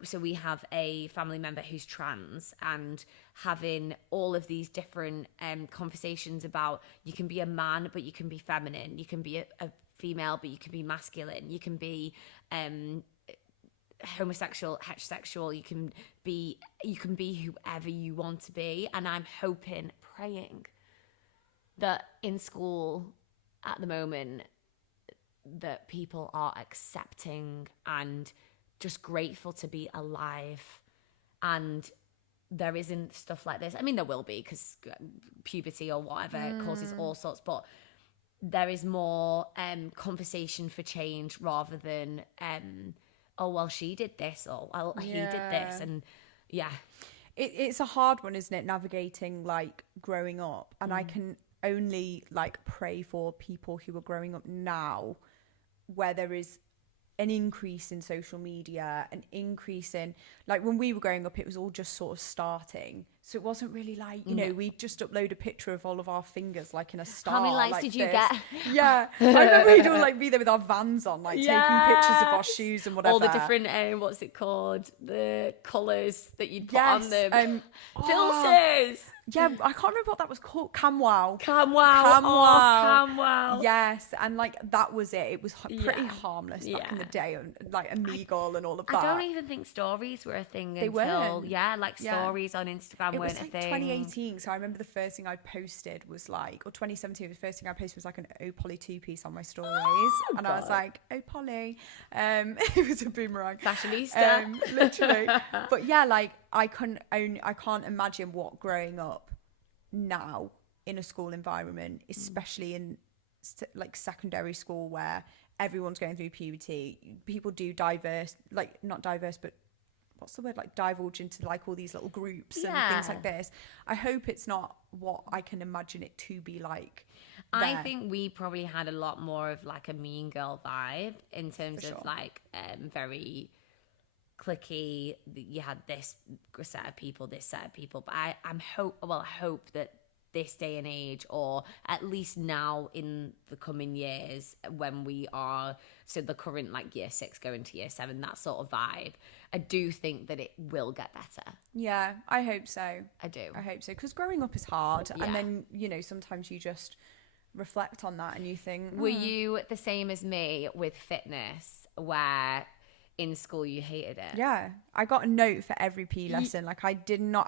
so we have a family member who's trans, and having all of these different conversations about, you can be a man but you can be feminine, you can be a female but you can be masculine, you can be homosexual, heterosexual, you can be whoever you want to be. And I'm hoping, praying that in school at the moment that people are accepting and just grateful to be alive, and there isn't stuff like this. I mean, there will be, because puberty or whatever causes all sorts, but there is more conversation for change, rather than oh well, she did this, or well, he did this. And it's a hard one, isn't it, navigating like growing up. And I can only like pray for people who are growing up now, where there is an increase in social media, an increase in, like, when we were growing up, it was all just sort of starting. So it wasn't really like, you know, we just upload a picture of all of our fingers, like in a star. How many likes like did you this. get? Yeah. I remember we'd all like be there with our Vans on, like taking pictures of our shoes and whatever. All the different, what's it called? The colours that you'd put on them. Filters. Yeah, I can't remember what that was called. Camwow. Yes, and like that was it. It was pretty harmless back in the day, and like Omegle and all of that. I don't even think stories were a thing until stories on Instagram weren't a thing. 2018. So I remember the first thing I posted was like, or 2017. The first thing I posted was like an Oh Polly 2-piece on my stories, and I was like, Oh Polly. It was a boomerang. Fashionista. Literally. But yeah, like I can't imagine what growing up now in a school environment, especially in like secondary school, where everyone's going through puberty. People do not diverse, but what's the word? Like divulge into like all these little groups and things like this. I hope it's not what I can imagine it to be like. I think we probably had a lot more of like a Mean Girl vibe in terms of like very cliquey. You had this set of people, but I hope that this day and age, or at least now in the coming years when we are, so the current like year 6 going to year 7, that sort of vibe, I do think that it will get better. Yeah, I hope so. I do. I hope so, because growing up is hard. Yeah. And then, you know, sometimes you just reflect on that and you think, Were you the same as me with fitness, where in school you hated it? Yeah, I got a note for every PE lesson. Like, I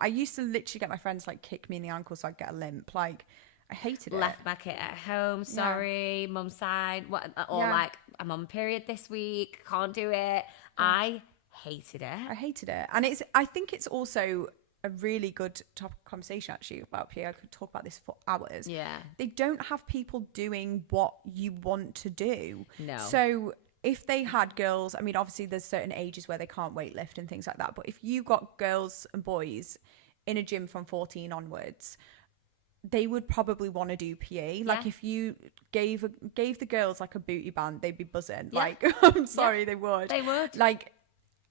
used to literally get my friends like kick me in the ankle so I'd get a limp. Like, I hated it. Left my kit at home, sorry, mum's side, or like, I'm on period this week, can't do it. I hated it. And I think it's also a really good topic of conversation actually about PE. I could talk about this for hours. Yeah. They don't have people doing what you want to do. No. So if they had girls, I mean, obviously there's certain ages where they can't weightlift and things like that. But if you got girls and boys in a gym from 14 onwards, they would probably want to do PE. Like, if you gave the girls like a booty band, they'd be buzzing. Yeah. Like, I'm sorry, they would. They would. Like,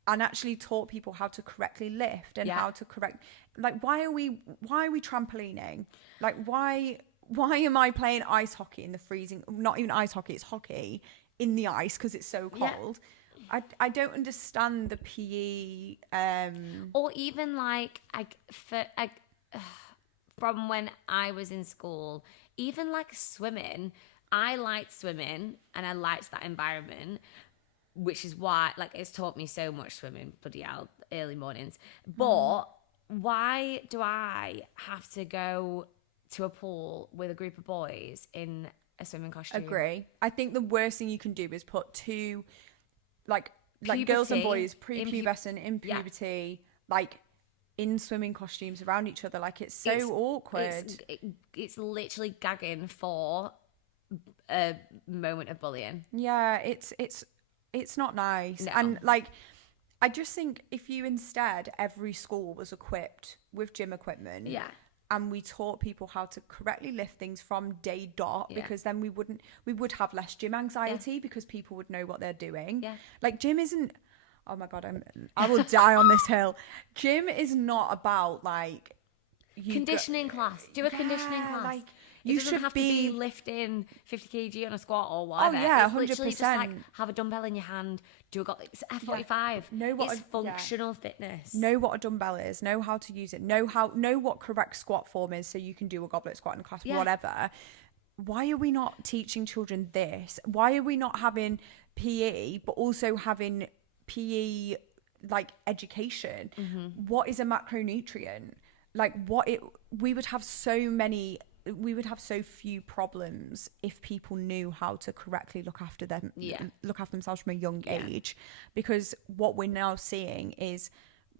and actually taught people how to correctly lift and how to like, why are we trampolining? Like, why am I playing ice hockey in the freezing, not even ice hockey, it's hockey in the ice because it's so cold. I don't understand the PE. Or even like, from when I was in school, even like swimming, I liked swimming and I liked that environment, which is why, like, it's taught me so much swimming, bloody hell, early mornings. But why do I have to go to a pool with a group of boys in a swimming costume? Agree. I think the worst thing you can do is put two, like Puberty, girls and boys, prepubescent, in puberty, like, in swimming costumes around each other. Like, it's so awkward. It's literally gagging for a moment of bullying. Yeah, it's not nice. No. And like, I just think if you instead, every school was equipped with gym equipment, and we taught people how to correctly lift things from day dot, because then we would have less gym anxiety because people would know what they're doing. Like, gym isn't, oh my God, I will die on this hill. Gym is not about like conditioning class. Do a conditioning class. Like, You should have to be lifting 50 kg on a squat or whatever. Oh yeah, 100%. It's literally just like have a dumbbell in your hand, do a it's F45. It's functional fitness. Know what a dumbbell is, know how to use it, know what correct squat form is so you can do a goblet squat in class, whatever. Why are we not teaching children this? Why are we not having PE but also having PE like education? What is a macronutrient? Like, we would have so few problems if people knew how to correctly look after themselves from a young age, because what we're now seeing is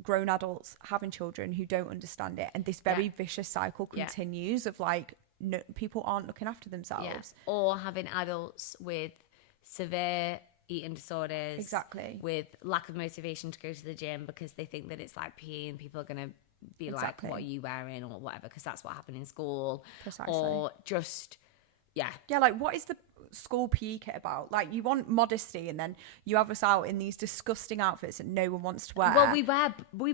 grown adults having children who don't understand it, and this very vicious cycle continues of like, no, people aren't looking after themselves, or having adults with severe eating disorders, with lack of motivation to go to the gym because they think that it's like PE and people are going to be like, what are you wearing or whatever, because that's what happened in school. Or just like, what is the school PE kit about? Like, you want modesty and then you have us out in these disgusting outfits that no one wants to wear. Well, we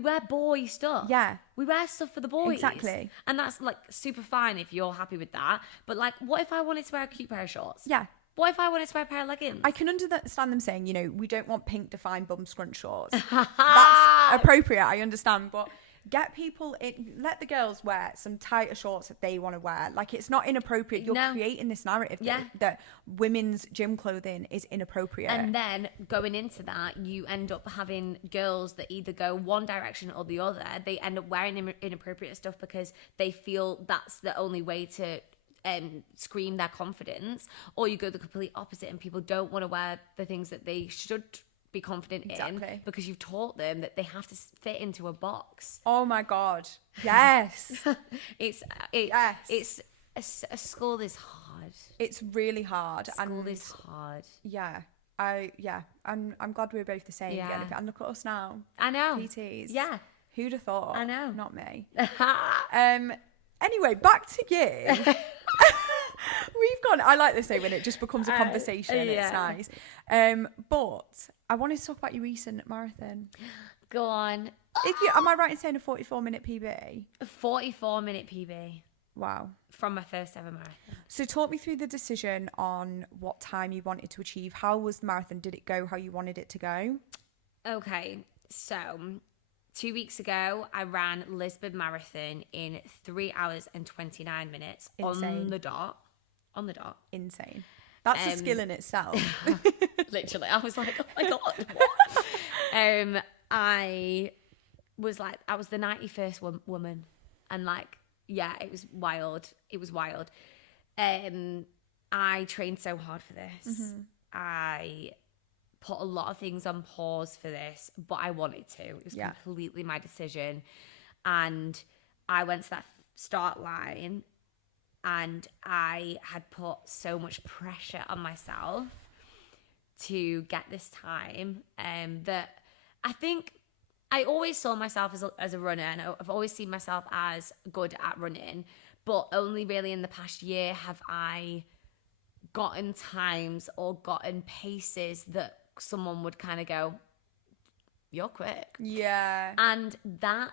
wear boy stuff. We wear stuff for the boys, exactly, and that's like super fine if you're happy with that. But like, what if I wanted to wear a cute pair of shorts? What if I wanted to wear a pair of leggings? I can understand them saying, you know, we don't want pink defined bum scrunch shorts. That's appropriate, I understand, but get people in, let the girls wear some tighter shorts that they want to wear. Like, it's not inappropriate. You're creating this narrative that women's gym clothing is inappropriate. And then going into that, you end up having girls that either go one direction or the other. They end up wearing inappropriate stuff because they feel that's the only way to scream their confidence. Or you go the complete opposite and people don't want to wear the things that they should be confident in because you've taught them that they have to fit into a box. Oh my God, yes. A school is hard. It's really hard. School is hard. I'm glad we're both the same. And look at us now. I know. PTs. Who'd have thought? I know. Not me. Anyway, back to you. We've gone. I like this though when it just becomes a conversation. It's nice. But I wanted to talk about your recent marathon. Go on. Am I right in saying a 44-minute PB? A 44-minute PB. Wow. From my first ever marathon. So talk me through the decision on what time you wanted to achieve. How was the marathon? Did it go how you wanted it to go? Okay, so 2 weeks ago, I ran Lisbon Marathon in 3 hours and 29 minutes. Insane. On the dot. On the dot. Insane. That's a skill in itself. Literally. I was like, oh my God, what? I was the 91st woman. And like, yeah, it was wild. It was wild. I trained so hard for this. Mm-hmm. I put a lot of things on pause for this, but I wanted to. It was completely my decision. And I went to that start line and I had put so much pressure on myself to get this time that I think I always saw myself as a runner, and I've always seen myself as good at running, but only really in the past year have I gotten times or gotten paces that someone would kind of go, you're quick. Yeah. And that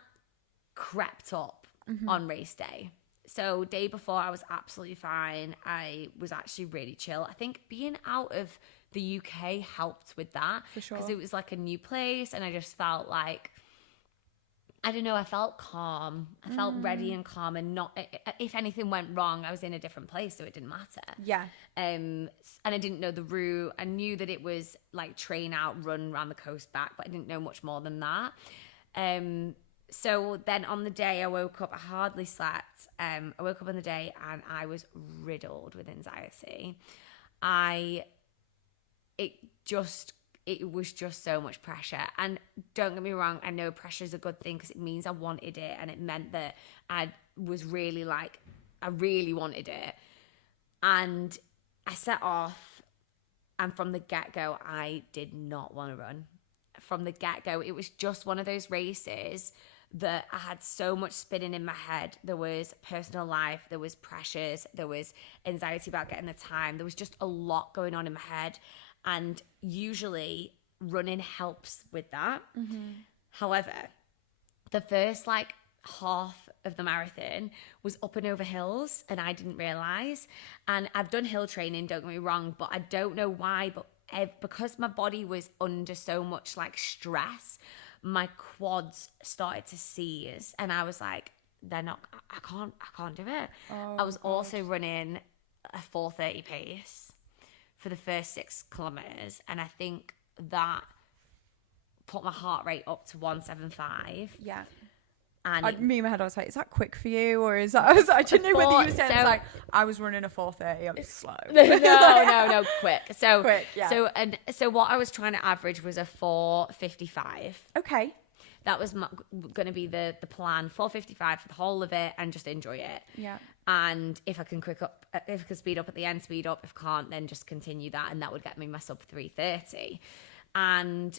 crept up on race day. So day before I was absolutely fine. I was actually really chill. I think being out of the UK helped with that. For sure. Because it was like a new place and I just felt like, I don't know, I felt calm. I felt ready and calm, and not, if anything went wrong, I was in a different place, so it didn't matter. Yeah. And I didn't know the route. I knew that it was like train out, run around the coast back, but I didn't know much more than that. So then on the day I woke up, I hardly slept. I woke up on the day and I was riddled with anxiety. It was just so much pressure. And don't get me wrong, I know pressure is a good thing because it means I wanted it, and it meant that I was really like, I really wanted it. And I set off, and from the get-go, I did not want to run. From the get-go, it was just one of those races that I had so much spinning in my head. There was personal life, there was pressures, there was anxiety about getting the time. There was just a lot going on in my head. And usually running helps with that. Mm-hmm. However, the first like half of the marathon was up and over hills, and I didn't realize. And I've done hill training, don't get me wrong, but I don't know why, but because my body was under so much like stress, my quads started to seize, and I was like, I can't do it. Oh, I was also running a 4:30 pace for the first 6 kilometers, and I think that put my heart rate up to 175. Yeah. And me in my head, I was like, is that quick for you? Or is that, I didn't know whether you were saying, like, I was running a 4:30, I'm slow. No, quick. So, quick, yeah. So what I was trying to average was a 4:55. Okay. That was going to be the plan, 4:55 for the whole of it, and just enjoy it. Yeah. And if I can speed up at the end, speed up. If can't, then just continue that, and that would get me my sub 3:30. And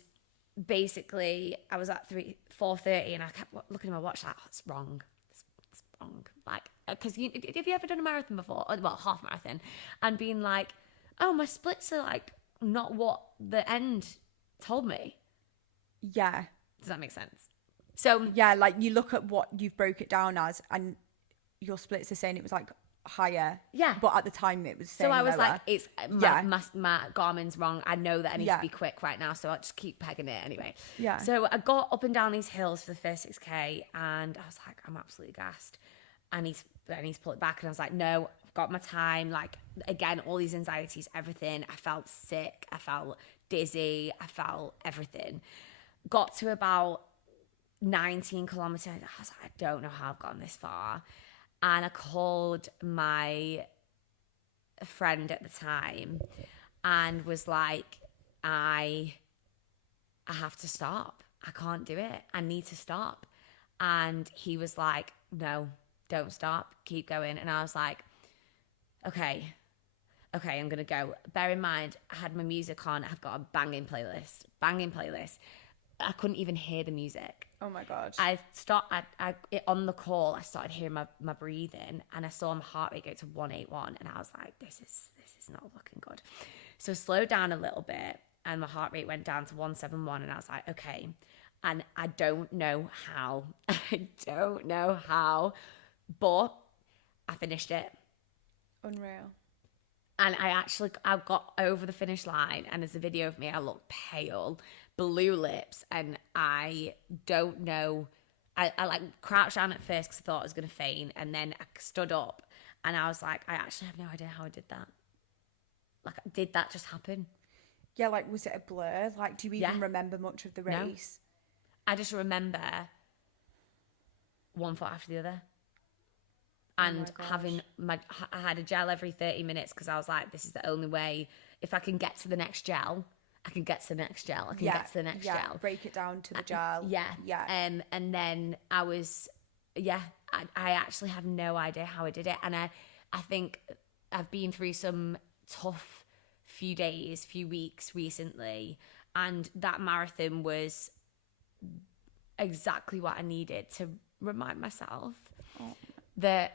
basically, I was at 4:30, and I kept looking at my watch like, oh, it's wrong. It's wrong. Like, because have you ever done a marathon before? Well, half marathon, and being like, oh, my splits are like not what the end told me. Yeah. Does that make sense? So yeah, like you look at what you've broke it down as, and your splits are saying it was like higher. Yeah. But at the time it was saying so I was lower. like, it's my Garmin's wrong. I know that I need to be quick right now, so I'll just keep pegging it anyway. Yeah. So I got up and down these hills for the first 6K, and I was like, I'm absolutely gassed. I need to pull it back, and I was like, no, I've got my time. Like, again, all these anxieties, everything. I felt sick. I felt dizzy. I felt everything. Got to about 19 kilometers. I was like, I don't know how I've gotten this far. And I called my friend at the time and was like, I have to stop. I can't do it. I need to stop. And he was like, no, don't stop. Keep going. And I was like, okay, I'm going to go. Bear in mind, I had my music on. I've got a banging playlist. I couldn't even hear the music. Oh my God. On the call, I started hearing my breathing, and I saw my heart rate go to 181, and I was like, this is not looking good. So I slowed down a little bit, and my heart rate went down to 171, and I was like, okay. And I don't know how, but I finished it. Unreal. And I got over the finish line, and there's a video of me. I look pale, blue lips, and I don't know. I like crouched down at first because I thought I was going to faint, and then I stood up, and I was like, I actually have no idea how I did that. Like, did that just happen? Yeah, like, was it a blur? Like, do you even remember much of the race? No. I just remember one foot after the other. And I had a gel every 30 minutes because I was like, this is the only way. If I can get to the next gel, I can get to the next gel. I can get to the next gel. Break it down to the gel. Yeah. And then I actually have no idea how I did it. And I think I've been through some tough few weeks recently. And that marathon was exactly what I needed to remind myself that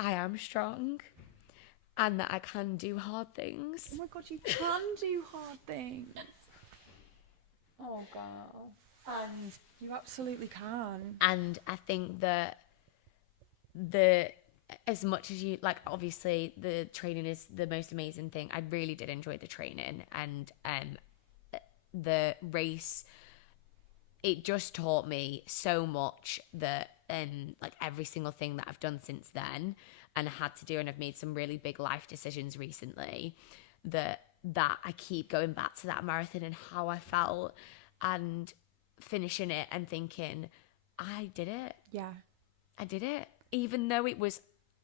I am strong and that I can do hard things. Oh my God, you can do hard things. Oh, girl. And you absolutely can. And I think that as much as you, like, obviously the training is the most amazing thing. I really did enjoy the training, and the race, it just taught me so much that like every single thing that I've done since then and I had to do, and I've made some really big life decisions recently, that I keep going back to that marathon and how I felt and finishing it and thinking, I did it. Yeah. I did it. Even though it was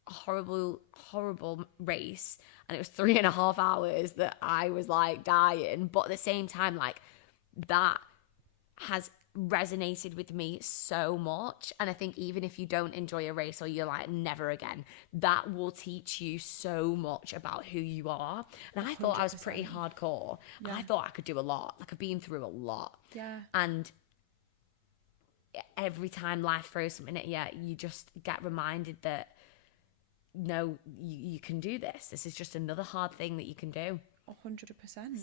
a horrible race and it was 3.5 hours that I was like dying, but at the same time, like, that has resonated with me so much. And I think even if you don't enjoy a race, or you're like, never again, that will teach you so much about who you are. And I thought 100%. I was pretty hardcore. Yeah. And I thought I could do a lot. Like, I've been through a lot. Yeah. And every time life throws something at you, you just get reminded that, no, you can do this. This is just another hard thing that you can do. 100%.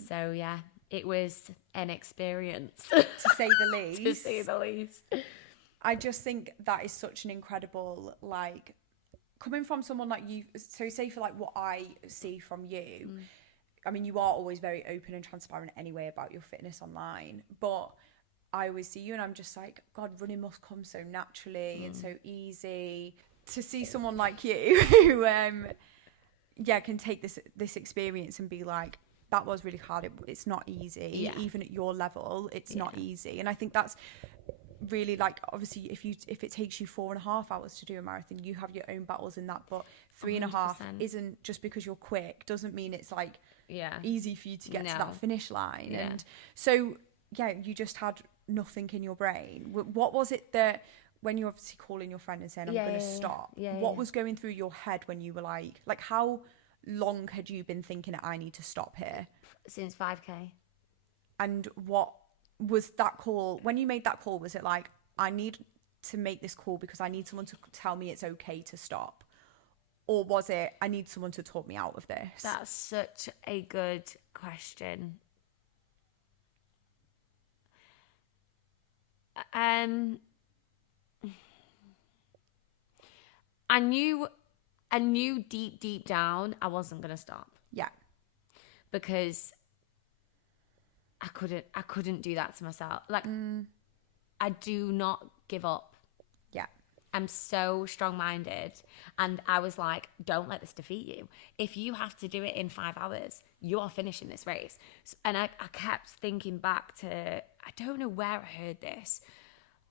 So yeah, it was an experience, to say the least. To say the least. I just think that is such an incredible, like, coming from someone like you. So say for like what I see from you, I mean, you are always very open and transparent anyway about your fitness online, but I always see you and I'm just like, God, running must come so naturally and so easy. To see someone like you who can take this experience and be like, that was really hard, it's not easy. Even at your level, it's not easy. And I think that's really, like, obviously if it takes you 4.5 hours to do a marathon, you have your own battles in that, but 3.5 100%. Isn't just because you're quick doesn't mean it's like easy for you to get to that finish line. And so you just had nothing in your brain. What was it that, when you're obviously calling your friend and saying, I'm going to stop, what was going through your head when you were like how long had you been thinking, I need to stop here? Since 5K. And what was that call? When you made that call, was it like, I need to make this call because I need someone to tell me it's okay to stop? Or was it, I need someone to talk me out of this? That's such a good question. I knew deep down I wasn't going to stop. Yeah. Because I couldn't do that to myself. Like, I do not give up. Yeah. I'm so strong-minded. And I was like, don't let this defeat you. If you have to do it in 5 hours, you are finishing this race. And I kept thinking back to, I don't know where I heard this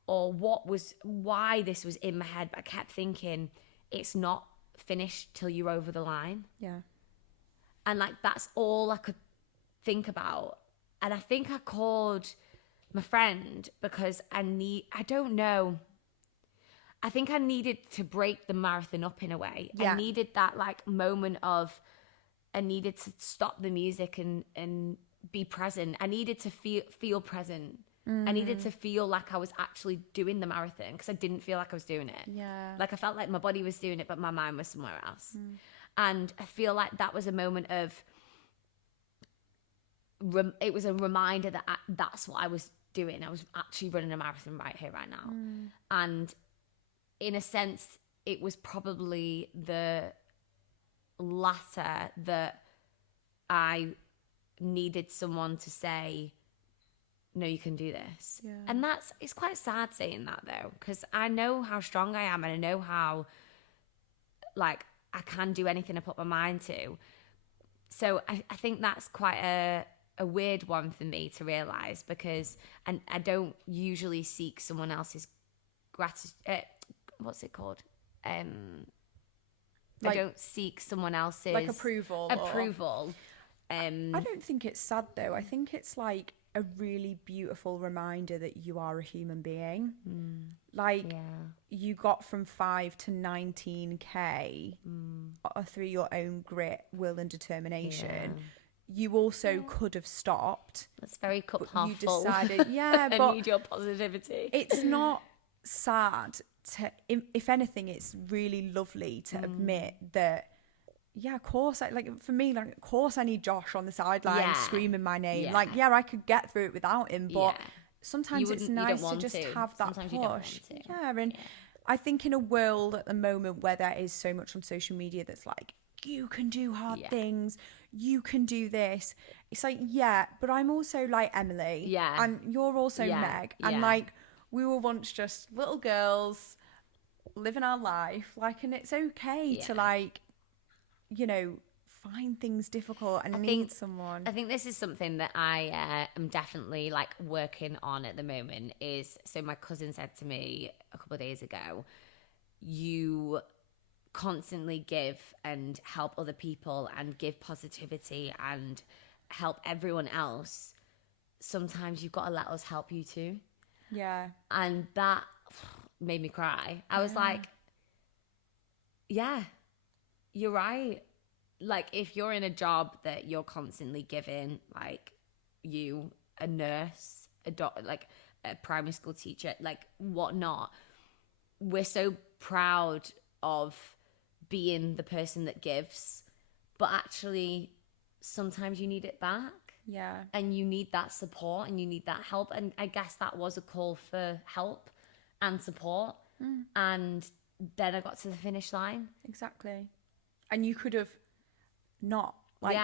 or why this was in my head, but I kept thinking, it's not finished till you're over the line. Yeah. And like, that's all I could think about. And I think I called my friend because I don't know. I think I needed to break the marathon up in a way. Yeah. I needed that like moment of, I needed to stop the music and be present. I needed to feel present. I needed to feel like I was actually doing the marathon because I didn't feel like I was doing it. Yeah. Like I felt like my body was doing it, but my mind was somewhere else. And I feel like that was a moment of, it was a reminder that that's what I was doing. I was actually running a marathon right here, right now. And in a sense, it was probably the latter that I needed someone to say, no, you can do this. Yeah. And it's quite sad saying that though, because I know how strong I am and I know how, like, I can do anything I put my mind to. So I think that's quite a weird one for me to realize, because I don't usually seek someone else's gratitude. What's it called? I don't seek someone else's like approval. I don't think it's sad though. I think it's like a really beautiful reminder that you are a human being. Like you got from 5 to 19k through your own grit, will and determination. You also could have stopped. That's very cup half full. You decided, but I need your positivity. It's not sad to, if anything, it's really lovely to admit that. Yeah, of course. For me, like, of course, I need Josh on the sideline screaming my name. Yeah. Like, I could get through it without him, but sometimes it's nice to just have that push. You don't want to. And I think in a world at the moment where there is so much on social media that's like, you can do hard things, you can do this. It's like, but I'm also like Emily, and you're also Meg, and like we were once just little girls living our life, like, and it's okay to like, you know, find things difficult and need someone. I think this is something that I am definitely like working on at the moment. So my cousin said to me a couple of days ago, you constantly give and help other people and give positivity and help everyone else. Sometimes you've got to let us help you too. Yeah. And that made me cry. I was like, you're right. Like, if you're in a job that you're constantly giving, like you, a nurse, like a primary school teacher, like whatnot, we're so proud of being the person that gives, but actually sometimes you need it back. Yeah. And you need that support and you need that help. And I guess that was a call for help and support. And then I got to the finish line. Exactly. And you could have not,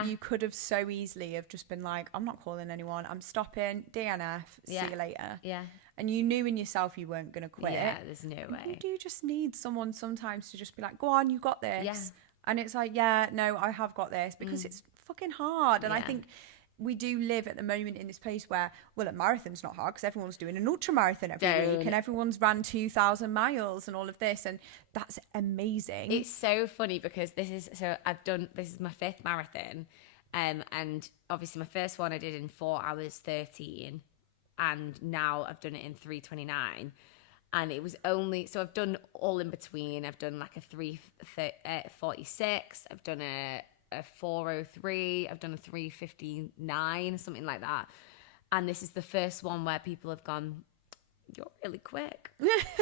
you could have so easily have just been like, I'm not calling anyone, I'm stopping, DNF, see you later. Yeah. And you knew in yourself you weren't going to quit. Yeah, there's no way. You do just need someone sometimes to just be like, go on, you got this. Yeah. And it's like, no, I have got this, because it's fucking hard. And I think we do live at the moment in this place where, well, a marathon's not hard because everyone's doing an ultra marathon every week and everyone's ran 2,000 miles and all of this, and that's amazing. It's so funny because this is my 5th marathon, and obviously my first one I did in 4 hours 13, and now I've done it in 3:29, and it was only, so I've done all in between. I've done like a 3:46, I've done a 4:03, I've done a 3:59, something like that. And this is the first one where people have gone, you're really quick.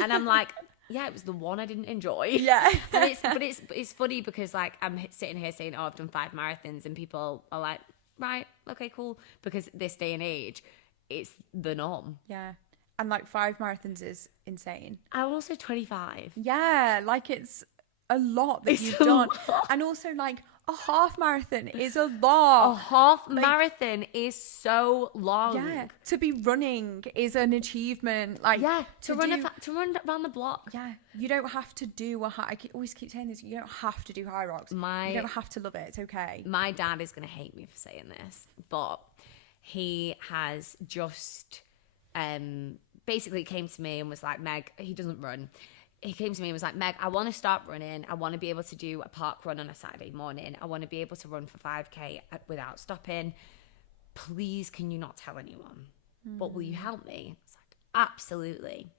And I'm like, it was the one I didn't enjoy. Yeah. And it's funny because like I'm sitting here saying, I've done 5 marathons, and people are like, right, okay, cool. Because this day and age, it's the norm. Yeah. And like 5 marathons is insane. I'm also 25. Yeah, like it's a lot that you've done. And also like a half marathon is a lot. A half marathon is so long. Yeah, to be running is an achievement. Like to run around the block. Yeah, you don't have to do I always keep saying this. You don't have to do high rocks. You don't have to love it. It's okay. My dad is going to hate me for saying this, but he has just basically came to me and was like, Meg, he doesn't run. He came to me and was like, Meg, I want to start running. I want to be able to do a park run on a Saturday morning. I want to be able to run for 5K without stopping. Please, can you not tell anyone? But will you help me? I was like, absolutely.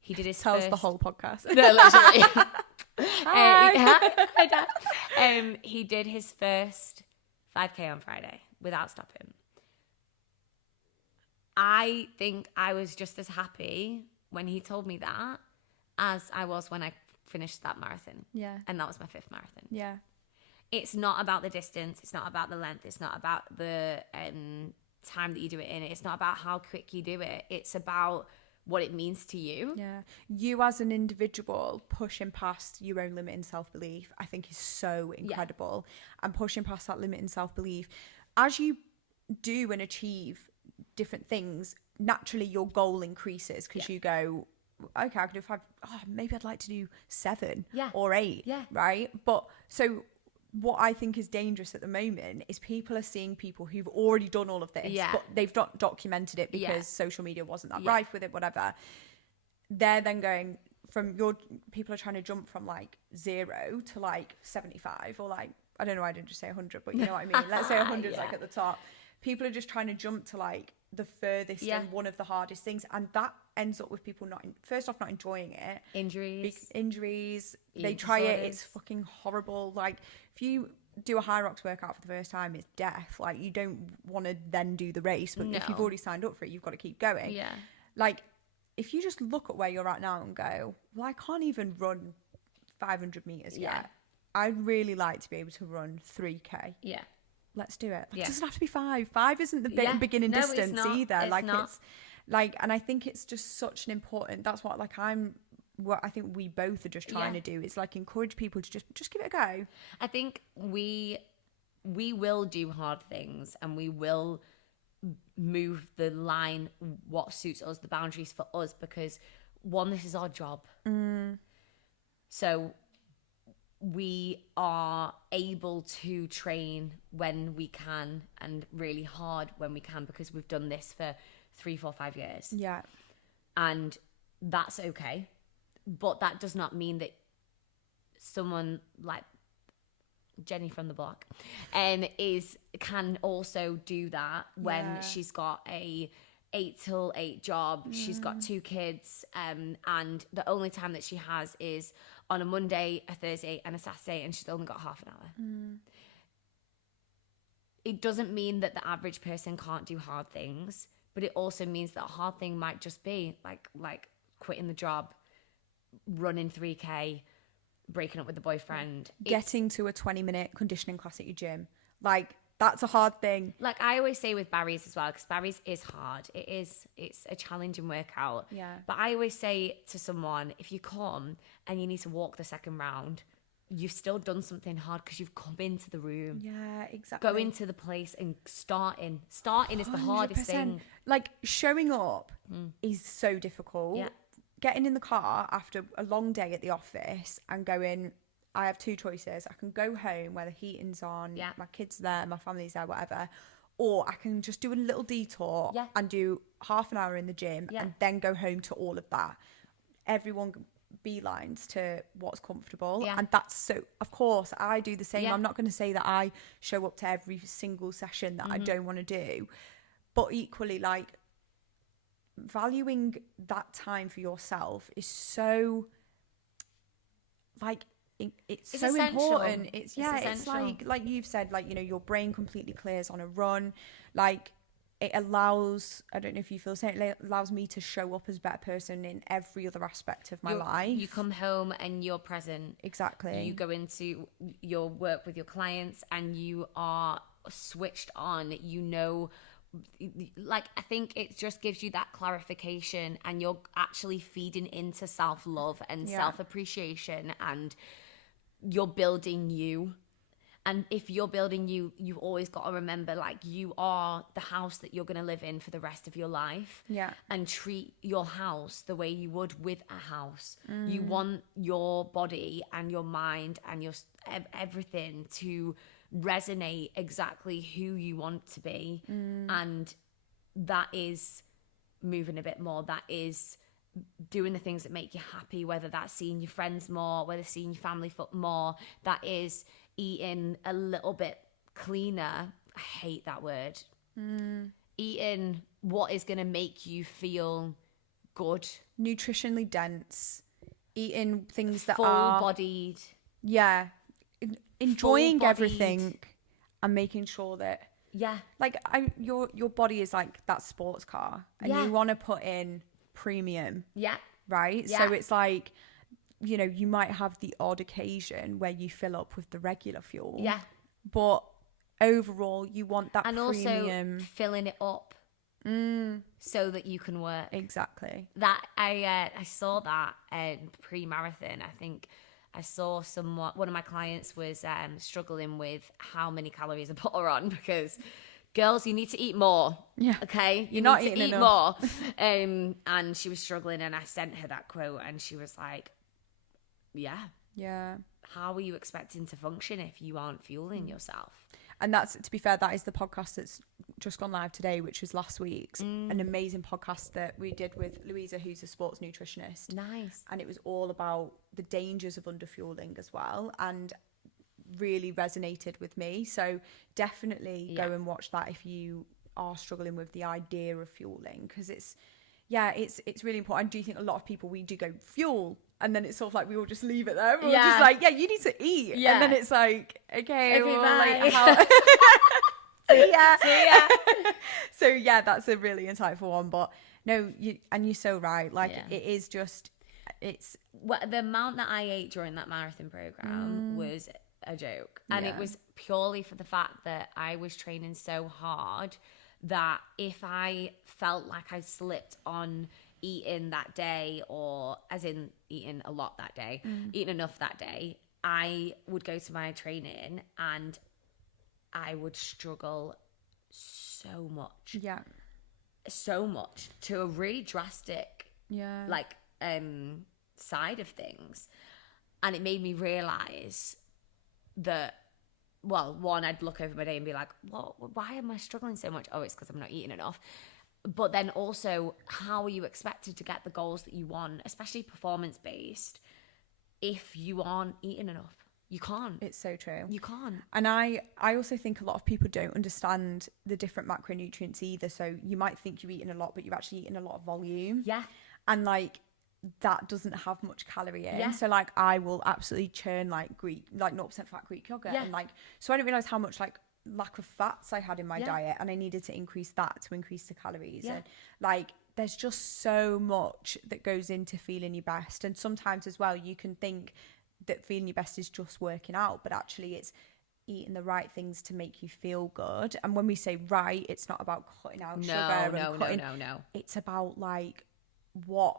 He did his Tells the whole podcast. No, literally. Hi, Dad. He did his first 5K on Friday without stopping. I think I was just as happy when he told me that as I was when I finished that marathon. Yeah. And that was my 5th marathon. Yeah. It's not about the distance. It's not about the length. It's not about the time that you do it in. It's not about how quick you do it. It's about what it means to you. Yeah. You as an individual pushing past your own limit in self-belief, I think is so incredible. And pushing past that limit in self-belief, as you do and achieve different things, naturally your goal increases because you go, okay, I can do 5. Oh, maybe I'd like to do 7 or 8. Yeah. Right. But so what I think is dangerous at the moment is people are seeing people who've already done all of this, but they've not documented it because social media wasn't that rife with it, whatever. They're then going from people are trying to jump from like 0 to like 75 or like, I don't know, I didn't just say 100, but you know what I mean? Let's say 100 is like at the top. People are just trying to jump to like the furthest and one of the hardest things. And that ends up with people not enjoying it. Injuries. They try it. It's fucking horrible. Like if you do a high rocks workout for the first time, it's death. Like you don't want to then do the race, but if you've already signed up for it, you've got to keep going. Yeah. Like if you just look at where you're at now and go, well, I can't even run 500 meters yet. I'd really like to be able to run 3K. Yeah. Let's do it. It doesn't have to be 5. 5 isn't the beginning distance either. It's like, and I think it's just such an important, that's what I think we both are just trying to do. It's like encourage people to just give it a go. I think we will do hard things and we will move the line, what suits us, the boundaries for us, because one, this is our job. So we are able to train when we can and really hard when we can because we've done this for 3, 4, 5 years. Yeah. And that's okay. But that does not mean that someone like Jenny from the block can also do that when she's got a 8 till 8 job. She's got 2 kids, and the only time that she has is on a Monday, a Thursday, and a Saturday, and she's only got half an hour. It doesn't mean that the average person can't do hard things, but it also means that a hard thing might just be like quitting the job, running 3K, breaking up with the boyfriend, getting to a 20-minute conditioning class at your gym. Like that's a hard thing. Like I always say with Barrys as well, because Barrys is hard. It's a challenging workout. Yeah. But I always say to someone, if you come and you need to walk the second round, you've still done something hard because you've come into the room. Yeah, exactly. Go into the place and starting is the hardest thing. Like showing up is so difficult. Yeah. Getting in the car after a long day at the office and going, I have 2 choices. I can go home where the heating's on, my kids are there, my family's there, whatever. Or I can just do a little detour and do half an hour in the gym and then go home to all of that. Everyone beelines to what's comfortable. And that's so, of course, I do the same. I'm not going to say that I show up to every single session that I don't want to do. But equally, like, valuing that time for yourself is so, like, it's so essential. Important. It's like you've said, like, you know, your brain completely clears on a run. Like it allows, I don't know if you feel the same, it allows me to show up as a better person in every other aspect of my life. You come home and you're present. Exactly. You go into your work with your clients and you are switched on, you know, like I think it just gives you that clarification and you're actually feeding into self-love and self-appreciation, and you're building you. And if you're building you, you've always got to remember, like, you are the house that you're going to live in for the rest of your life. Yeah. And treat your house the way you would with a house. You want your body and your mind and your everything to resonate exactly who you want to be. And that is moving a bit more. That is doing the things that make you happy, whether that's seeing your friends more, whether seeing your family more. That is eating a little bit cleaner. I hate that word. Eating what is going to make you feel good. Nutritionally dense. Eating things that are full-bodied. Yeah. Enjoying everything and making sure that like your body is like that sports car and you want to put in premium, right? So it's like, you know, you might have the odd occasion where you fill up with the regular fuel, but overall you want that and premium. Also filling it up so that you can work. Exactly. That I saw that pre-marathon. I think I saw one of my clients was struggling with how many calories I put her on, because girls, you need to eat more. Yeah. Okay? You're not eating enough. more. And she was struggling, and I sent her that quote, and she was like, yeah. How are you expecting to function if you aren't fueling yourself? And that's, to be fair, that is the podcast that's just gone live today, which was last week's. An amazing podcast that we did with Louisa, who's a sports nutritionist. Nice. And it was all about the dangers of underfueling as well, and really resonated with me. So definitely go and watch that if you are struggling with the idea of fueling, because it's really important. I do think a lot of people, we do go fuel, and then it's sort of like we all just leave it there. We're just like, you need to eat. And then it's like, okay well, like, see ya. So that's a really insightful one. But no, you're so right. Like it is just, it's... the amount that I ate during that marathon program was a joke. And it was purely for the fact that I was training so hard that if I felt like I slipped on eating that day, or as in eating a lot that day, eating enough that day, I would go to my training and I would struggle so much. So much, to a really drastic side of things. And it made me realize that, well, one, I'd look over my day and be like, why am I struggling so much? Oh, it's because I'm not eating enough. But then also, how are you expected to get the goals that you want, especially performance-based, if you aren't eating enough? You can't. It's so true. You can't. And I also think a lot of people don't understand the different macronutrients either. So you might think you're eating a lot, but you've actually eaten a lot of volume. Yeah. And like, that doesn't have much calorie in. Yeah. So like, I will absolutely churn like 0% fat Greek yogurt. And like, so I didn't realize how much like lack of fats I had in my diet, and I needed to increase that to increase the calories. And like, there's just so much that goes into feeling your best. And sometimes as well, you can think that feeling your best is just working out, but actually it's eating the right things to make you feel good. And when we say right, it's not about cutting out sugar. No. It's about like what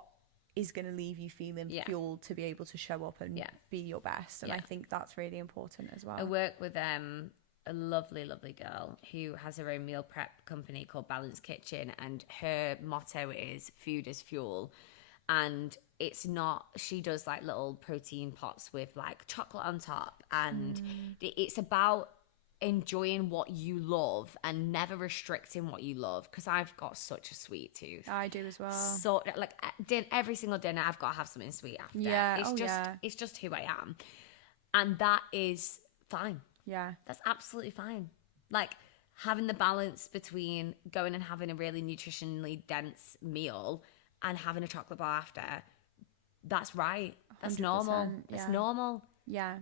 is going to leave you feeling fueled to be able to show up and be your best. And I think that's really important as well. I work with a lovely girl who has her own meal prep company called Balance Kitchen, and her motto is food is fuel. And it's not, she does like little protein pots with like chocolate on top, and it's about enjoying what you love and never restricting what you love, because I've got such a sweet tooth. I do as well. So like every single dinner I've got to have something sweet after. It's just who I am, and that is fine. That's absolutely fine. Like, having the balance between going and having a really nutritionally dense meal and having a chocolate bar after, that's right. That's normal. It's normal. Yeah.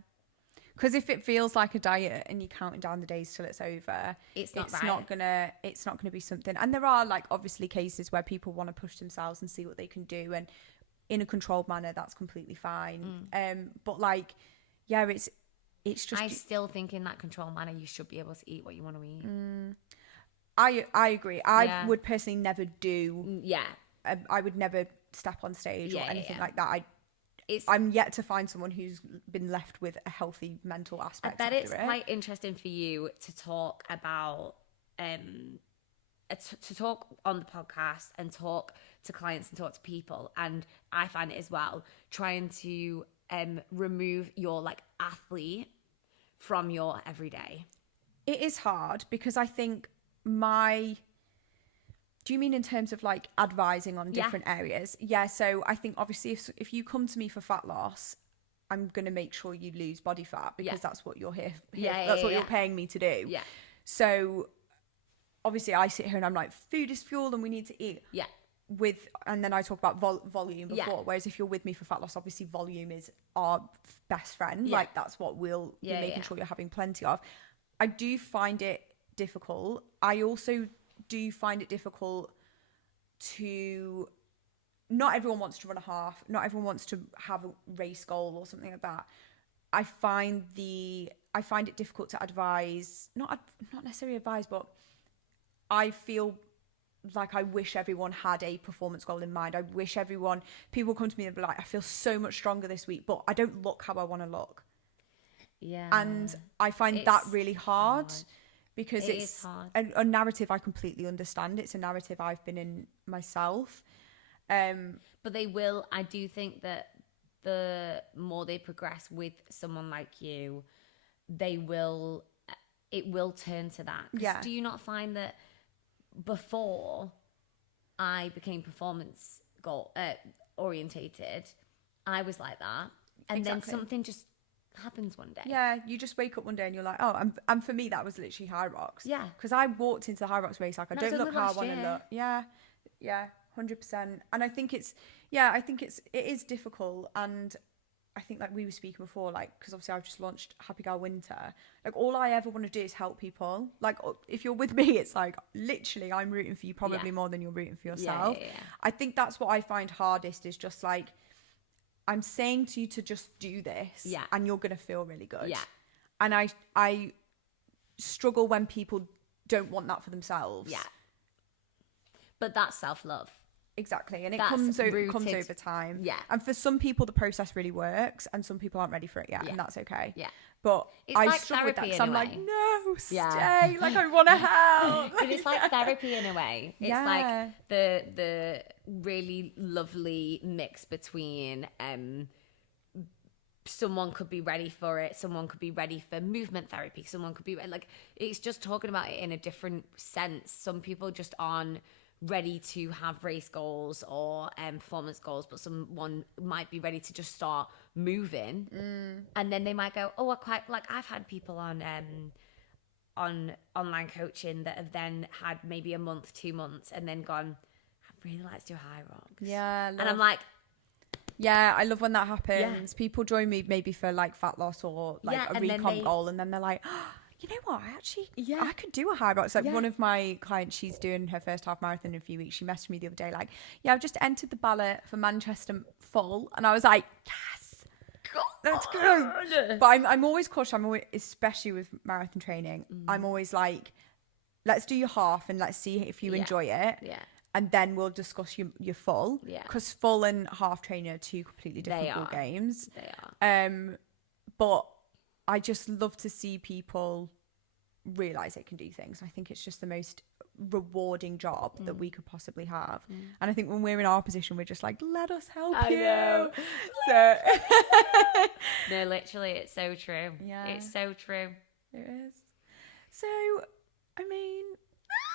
Because if it feels like a diet and you're counting down the days till it's over, it's not gonna be something. And there are like obviously cases where people want to push themselves and see what they can do, and in a controlled manner, that's completely fine. But like, it's just, I still think in that controlled manner you should be able to eat what you want to eat. I agree. I would personally never do. I would never step on stage or anything like that. I'm yet to find someone who's been left with a healthy mental aspect. I bet it's quite interesting for you to talk about, to talk on the podcast and talk to clients and talk to people. And I find it as well, trying to remove your like athlete from your everyday. It is hard because I think do you mean in terms of like advising on different areas? Yeah. So I think obviously if you come to me for fat loss, I'm going to make sure you lose body fat because that's what you're here. That's what you're paying me to do. Yeah. So obviously I sit here and I'm like, food is fuel and we need to eat. Yeah. And then I talk about volume before. Whereas if you're with me for fat loss, obviously volume is our best friend. Yeah. Like that's what we'll be making sure you're having plenty of. I do find it difficult. I also do find it difficult to, not everyone wants to run a half, not everyone wants to have a race goal or something like that. I find it difficult to advise, not necessarily advise, but I feel like, I wish everyone had a performance goal in mind. I wish people come to me and be like, I feel so much stronger this week, but I don't look how I want to look. Yeah. And I find that really hard. Because it's a narrative I completely understand. It's a narrative I've been in myself. But I do think that the more they progress with someone like you, it will turn to that. Do you not find that before I became performance goal orientated, I was like that, and then something just happens one day. Yeah, you just wake up one day and you're like, oh, and for me that was literally High Rocks. Yeah, because I walked into the High Rocks race like, I don't look how I want to look. Yeah, 100%. And I think it is difficult. And I think, like we were speaking before, like, because obviously I've just launched Happy Girl Winter, like all I ever want to do is help people. Like, if you're with me, it's like literally I'm rooting for you probably more than you're rooting for yourself. I think that's what I find hardest, is just like, I'm saying to you to just do this, and you're going to feel really good. Yeah. And I struggle when people don't want that for themselves. Yeah. But that's self-love. Exactly. And it comes over time. Yeah. And for some people, the process really works, and some people aren't ready for it yet, and that's okay. Yeah. But I struggle with that, because I'm like, no, stay. Like, I want to help. But it's like therapy in a way. It's like the really lovely mix between someone could be ready for it, someone could be ready for movement therapy, someone could be like, it's just talking about it in a different sense. Some people just aren't ready to have race goals or performance goals, but someone might be ready to just start moving, and then they might go, oh, I quite like, I've had people on online coaching that have then had maybe a month, 2 months, and then gone, I'd really like to do High Rocks. And I'm like, yeah, I love when that happens. People join me maybe for like fat loss or like a recon goal, and then they're like, oh, you know what, I could do a High Rocks. Like one of my clients, she's doing her first half marathon in a few weeks. She messaged me the other day like, I've just entered the ballot for Manchester full. And I was like, yes, let's go. But I'm always cautious. Especially with marathon training, I'm always like, let's do your half and let's see if you enjoy it. Yeah. And then we'll discuss your full. Yeah. Because full and half training are two completely different ball games. They are. But I just love to see people realize they can do things. I think it's just the most rewarding job that we could possibly have. And I think when we're in our position, we're just like, let us help you. Know. So no, literally, it's so true. Yeah, it's so true. It is. So, I mean,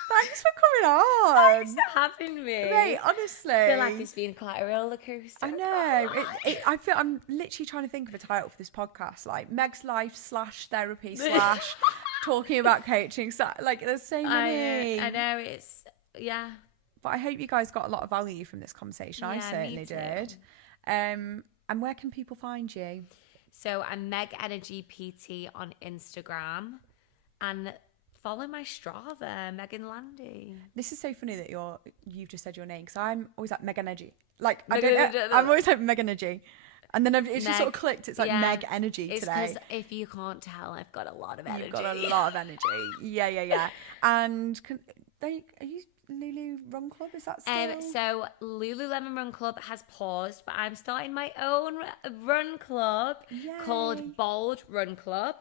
thanks for coming on. Thanks for having me. Mate, honestly. I feel like it's been quite a roller coaster. I know. I feel I'm literally trying to think of a title for this podcast, like Meg's Life / Therapy / talking about coaching. So, like, there's so many. I know. It's, yeah. But I hope you guys got a lot of value from this conversation. I certainly did. And where can people find you? So I'm Meg Energy PT on Instagram, and follow my Strava, Meg Landi. This is so funny that you've just said your name, because I'm always like Meg Energy. Like, I'm always like Meg Energy. And then it's just sort of clicked. It's like Meg Energy it's today. Because if you can't tell, I've got a lot of energy. You've got a lot of energy. Yeah. And are you Lulu Run Club? Is that still? So Lululemon Run Club has paused, but I'm starting my own run club called Bold Run Club.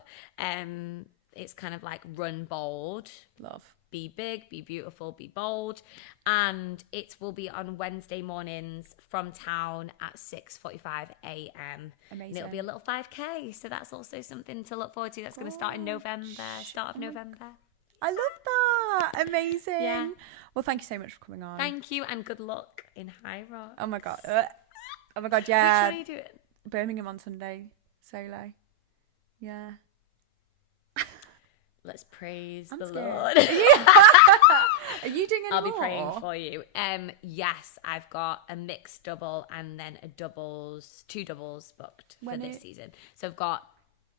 It's kind of like run bold. Love. Be big, be beautiful, be bold. And it will be on Wednesday mornings from town at 6:45 a.m. Amazing. And it'll be a little 5K. So that's also something to look forward to. That's going to start in November, start of November. I love that. Amazing. Yeah. Well, thank you so much for coming on. Thank you, and good luck in High Rocks. Oh my God, yeah. Which one are you doing? Birmingham on Sunday, solo. Yeah. Let's praise the Lord. Are you doing any I'll be praying for you. Yes, I've got a mixed double and then two doubles booked for this season. So I've got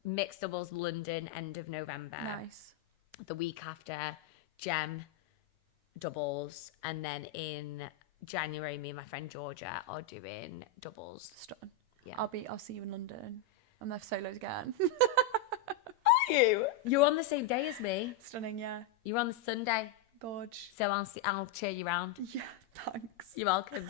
mixed doubles London end of November. Nice. The week after, Gem doubles, and then in January, me and my friend Georgia are doing doubles. Stunning. Yeah. I'll see you in London. I'm there for solos again. You're on the same day as me. Stunning, yeah. You're on the Sunday. God. So I'll cheer you around. Yeah, thanks. You're welcome.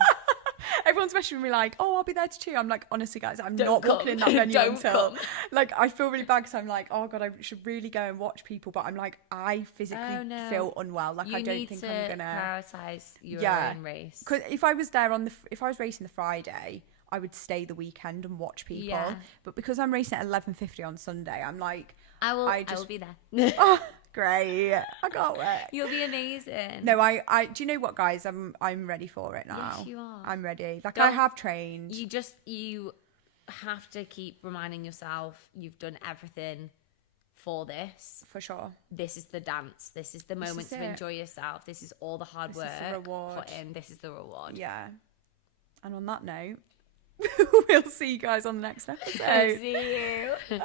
Everyone's messaging me like, oh, I'll be there to cheer. I'm like, honestly, guys, I'm not walking in that venue until... Like, I feel really bad because I'm like, oh, God, I should really go and watch people. But I'm like, I physically feel unwell. Like, I don't think I'm going to... prioritise your own race. Because if I was there if I was racing the Friday, I would stay the weekend and watch people. Yeah. But because I'm racing at 11:50 on Sunday, I'm like... I will be there. Oh, great. I can't wait. You'll be amazing. No, I do you know what, guys? I'm ready for it now. Yes, you are. I'm ready. Like, I have trained. You have to keep reminding yourself you've done everything for this. For sure. This is the dance. This is the moment to enjoy yourself. This is all the hard work. This is the reward. Put in. This is the reward. Yeah. And on that note, we'll see you guys on the next episode. See you.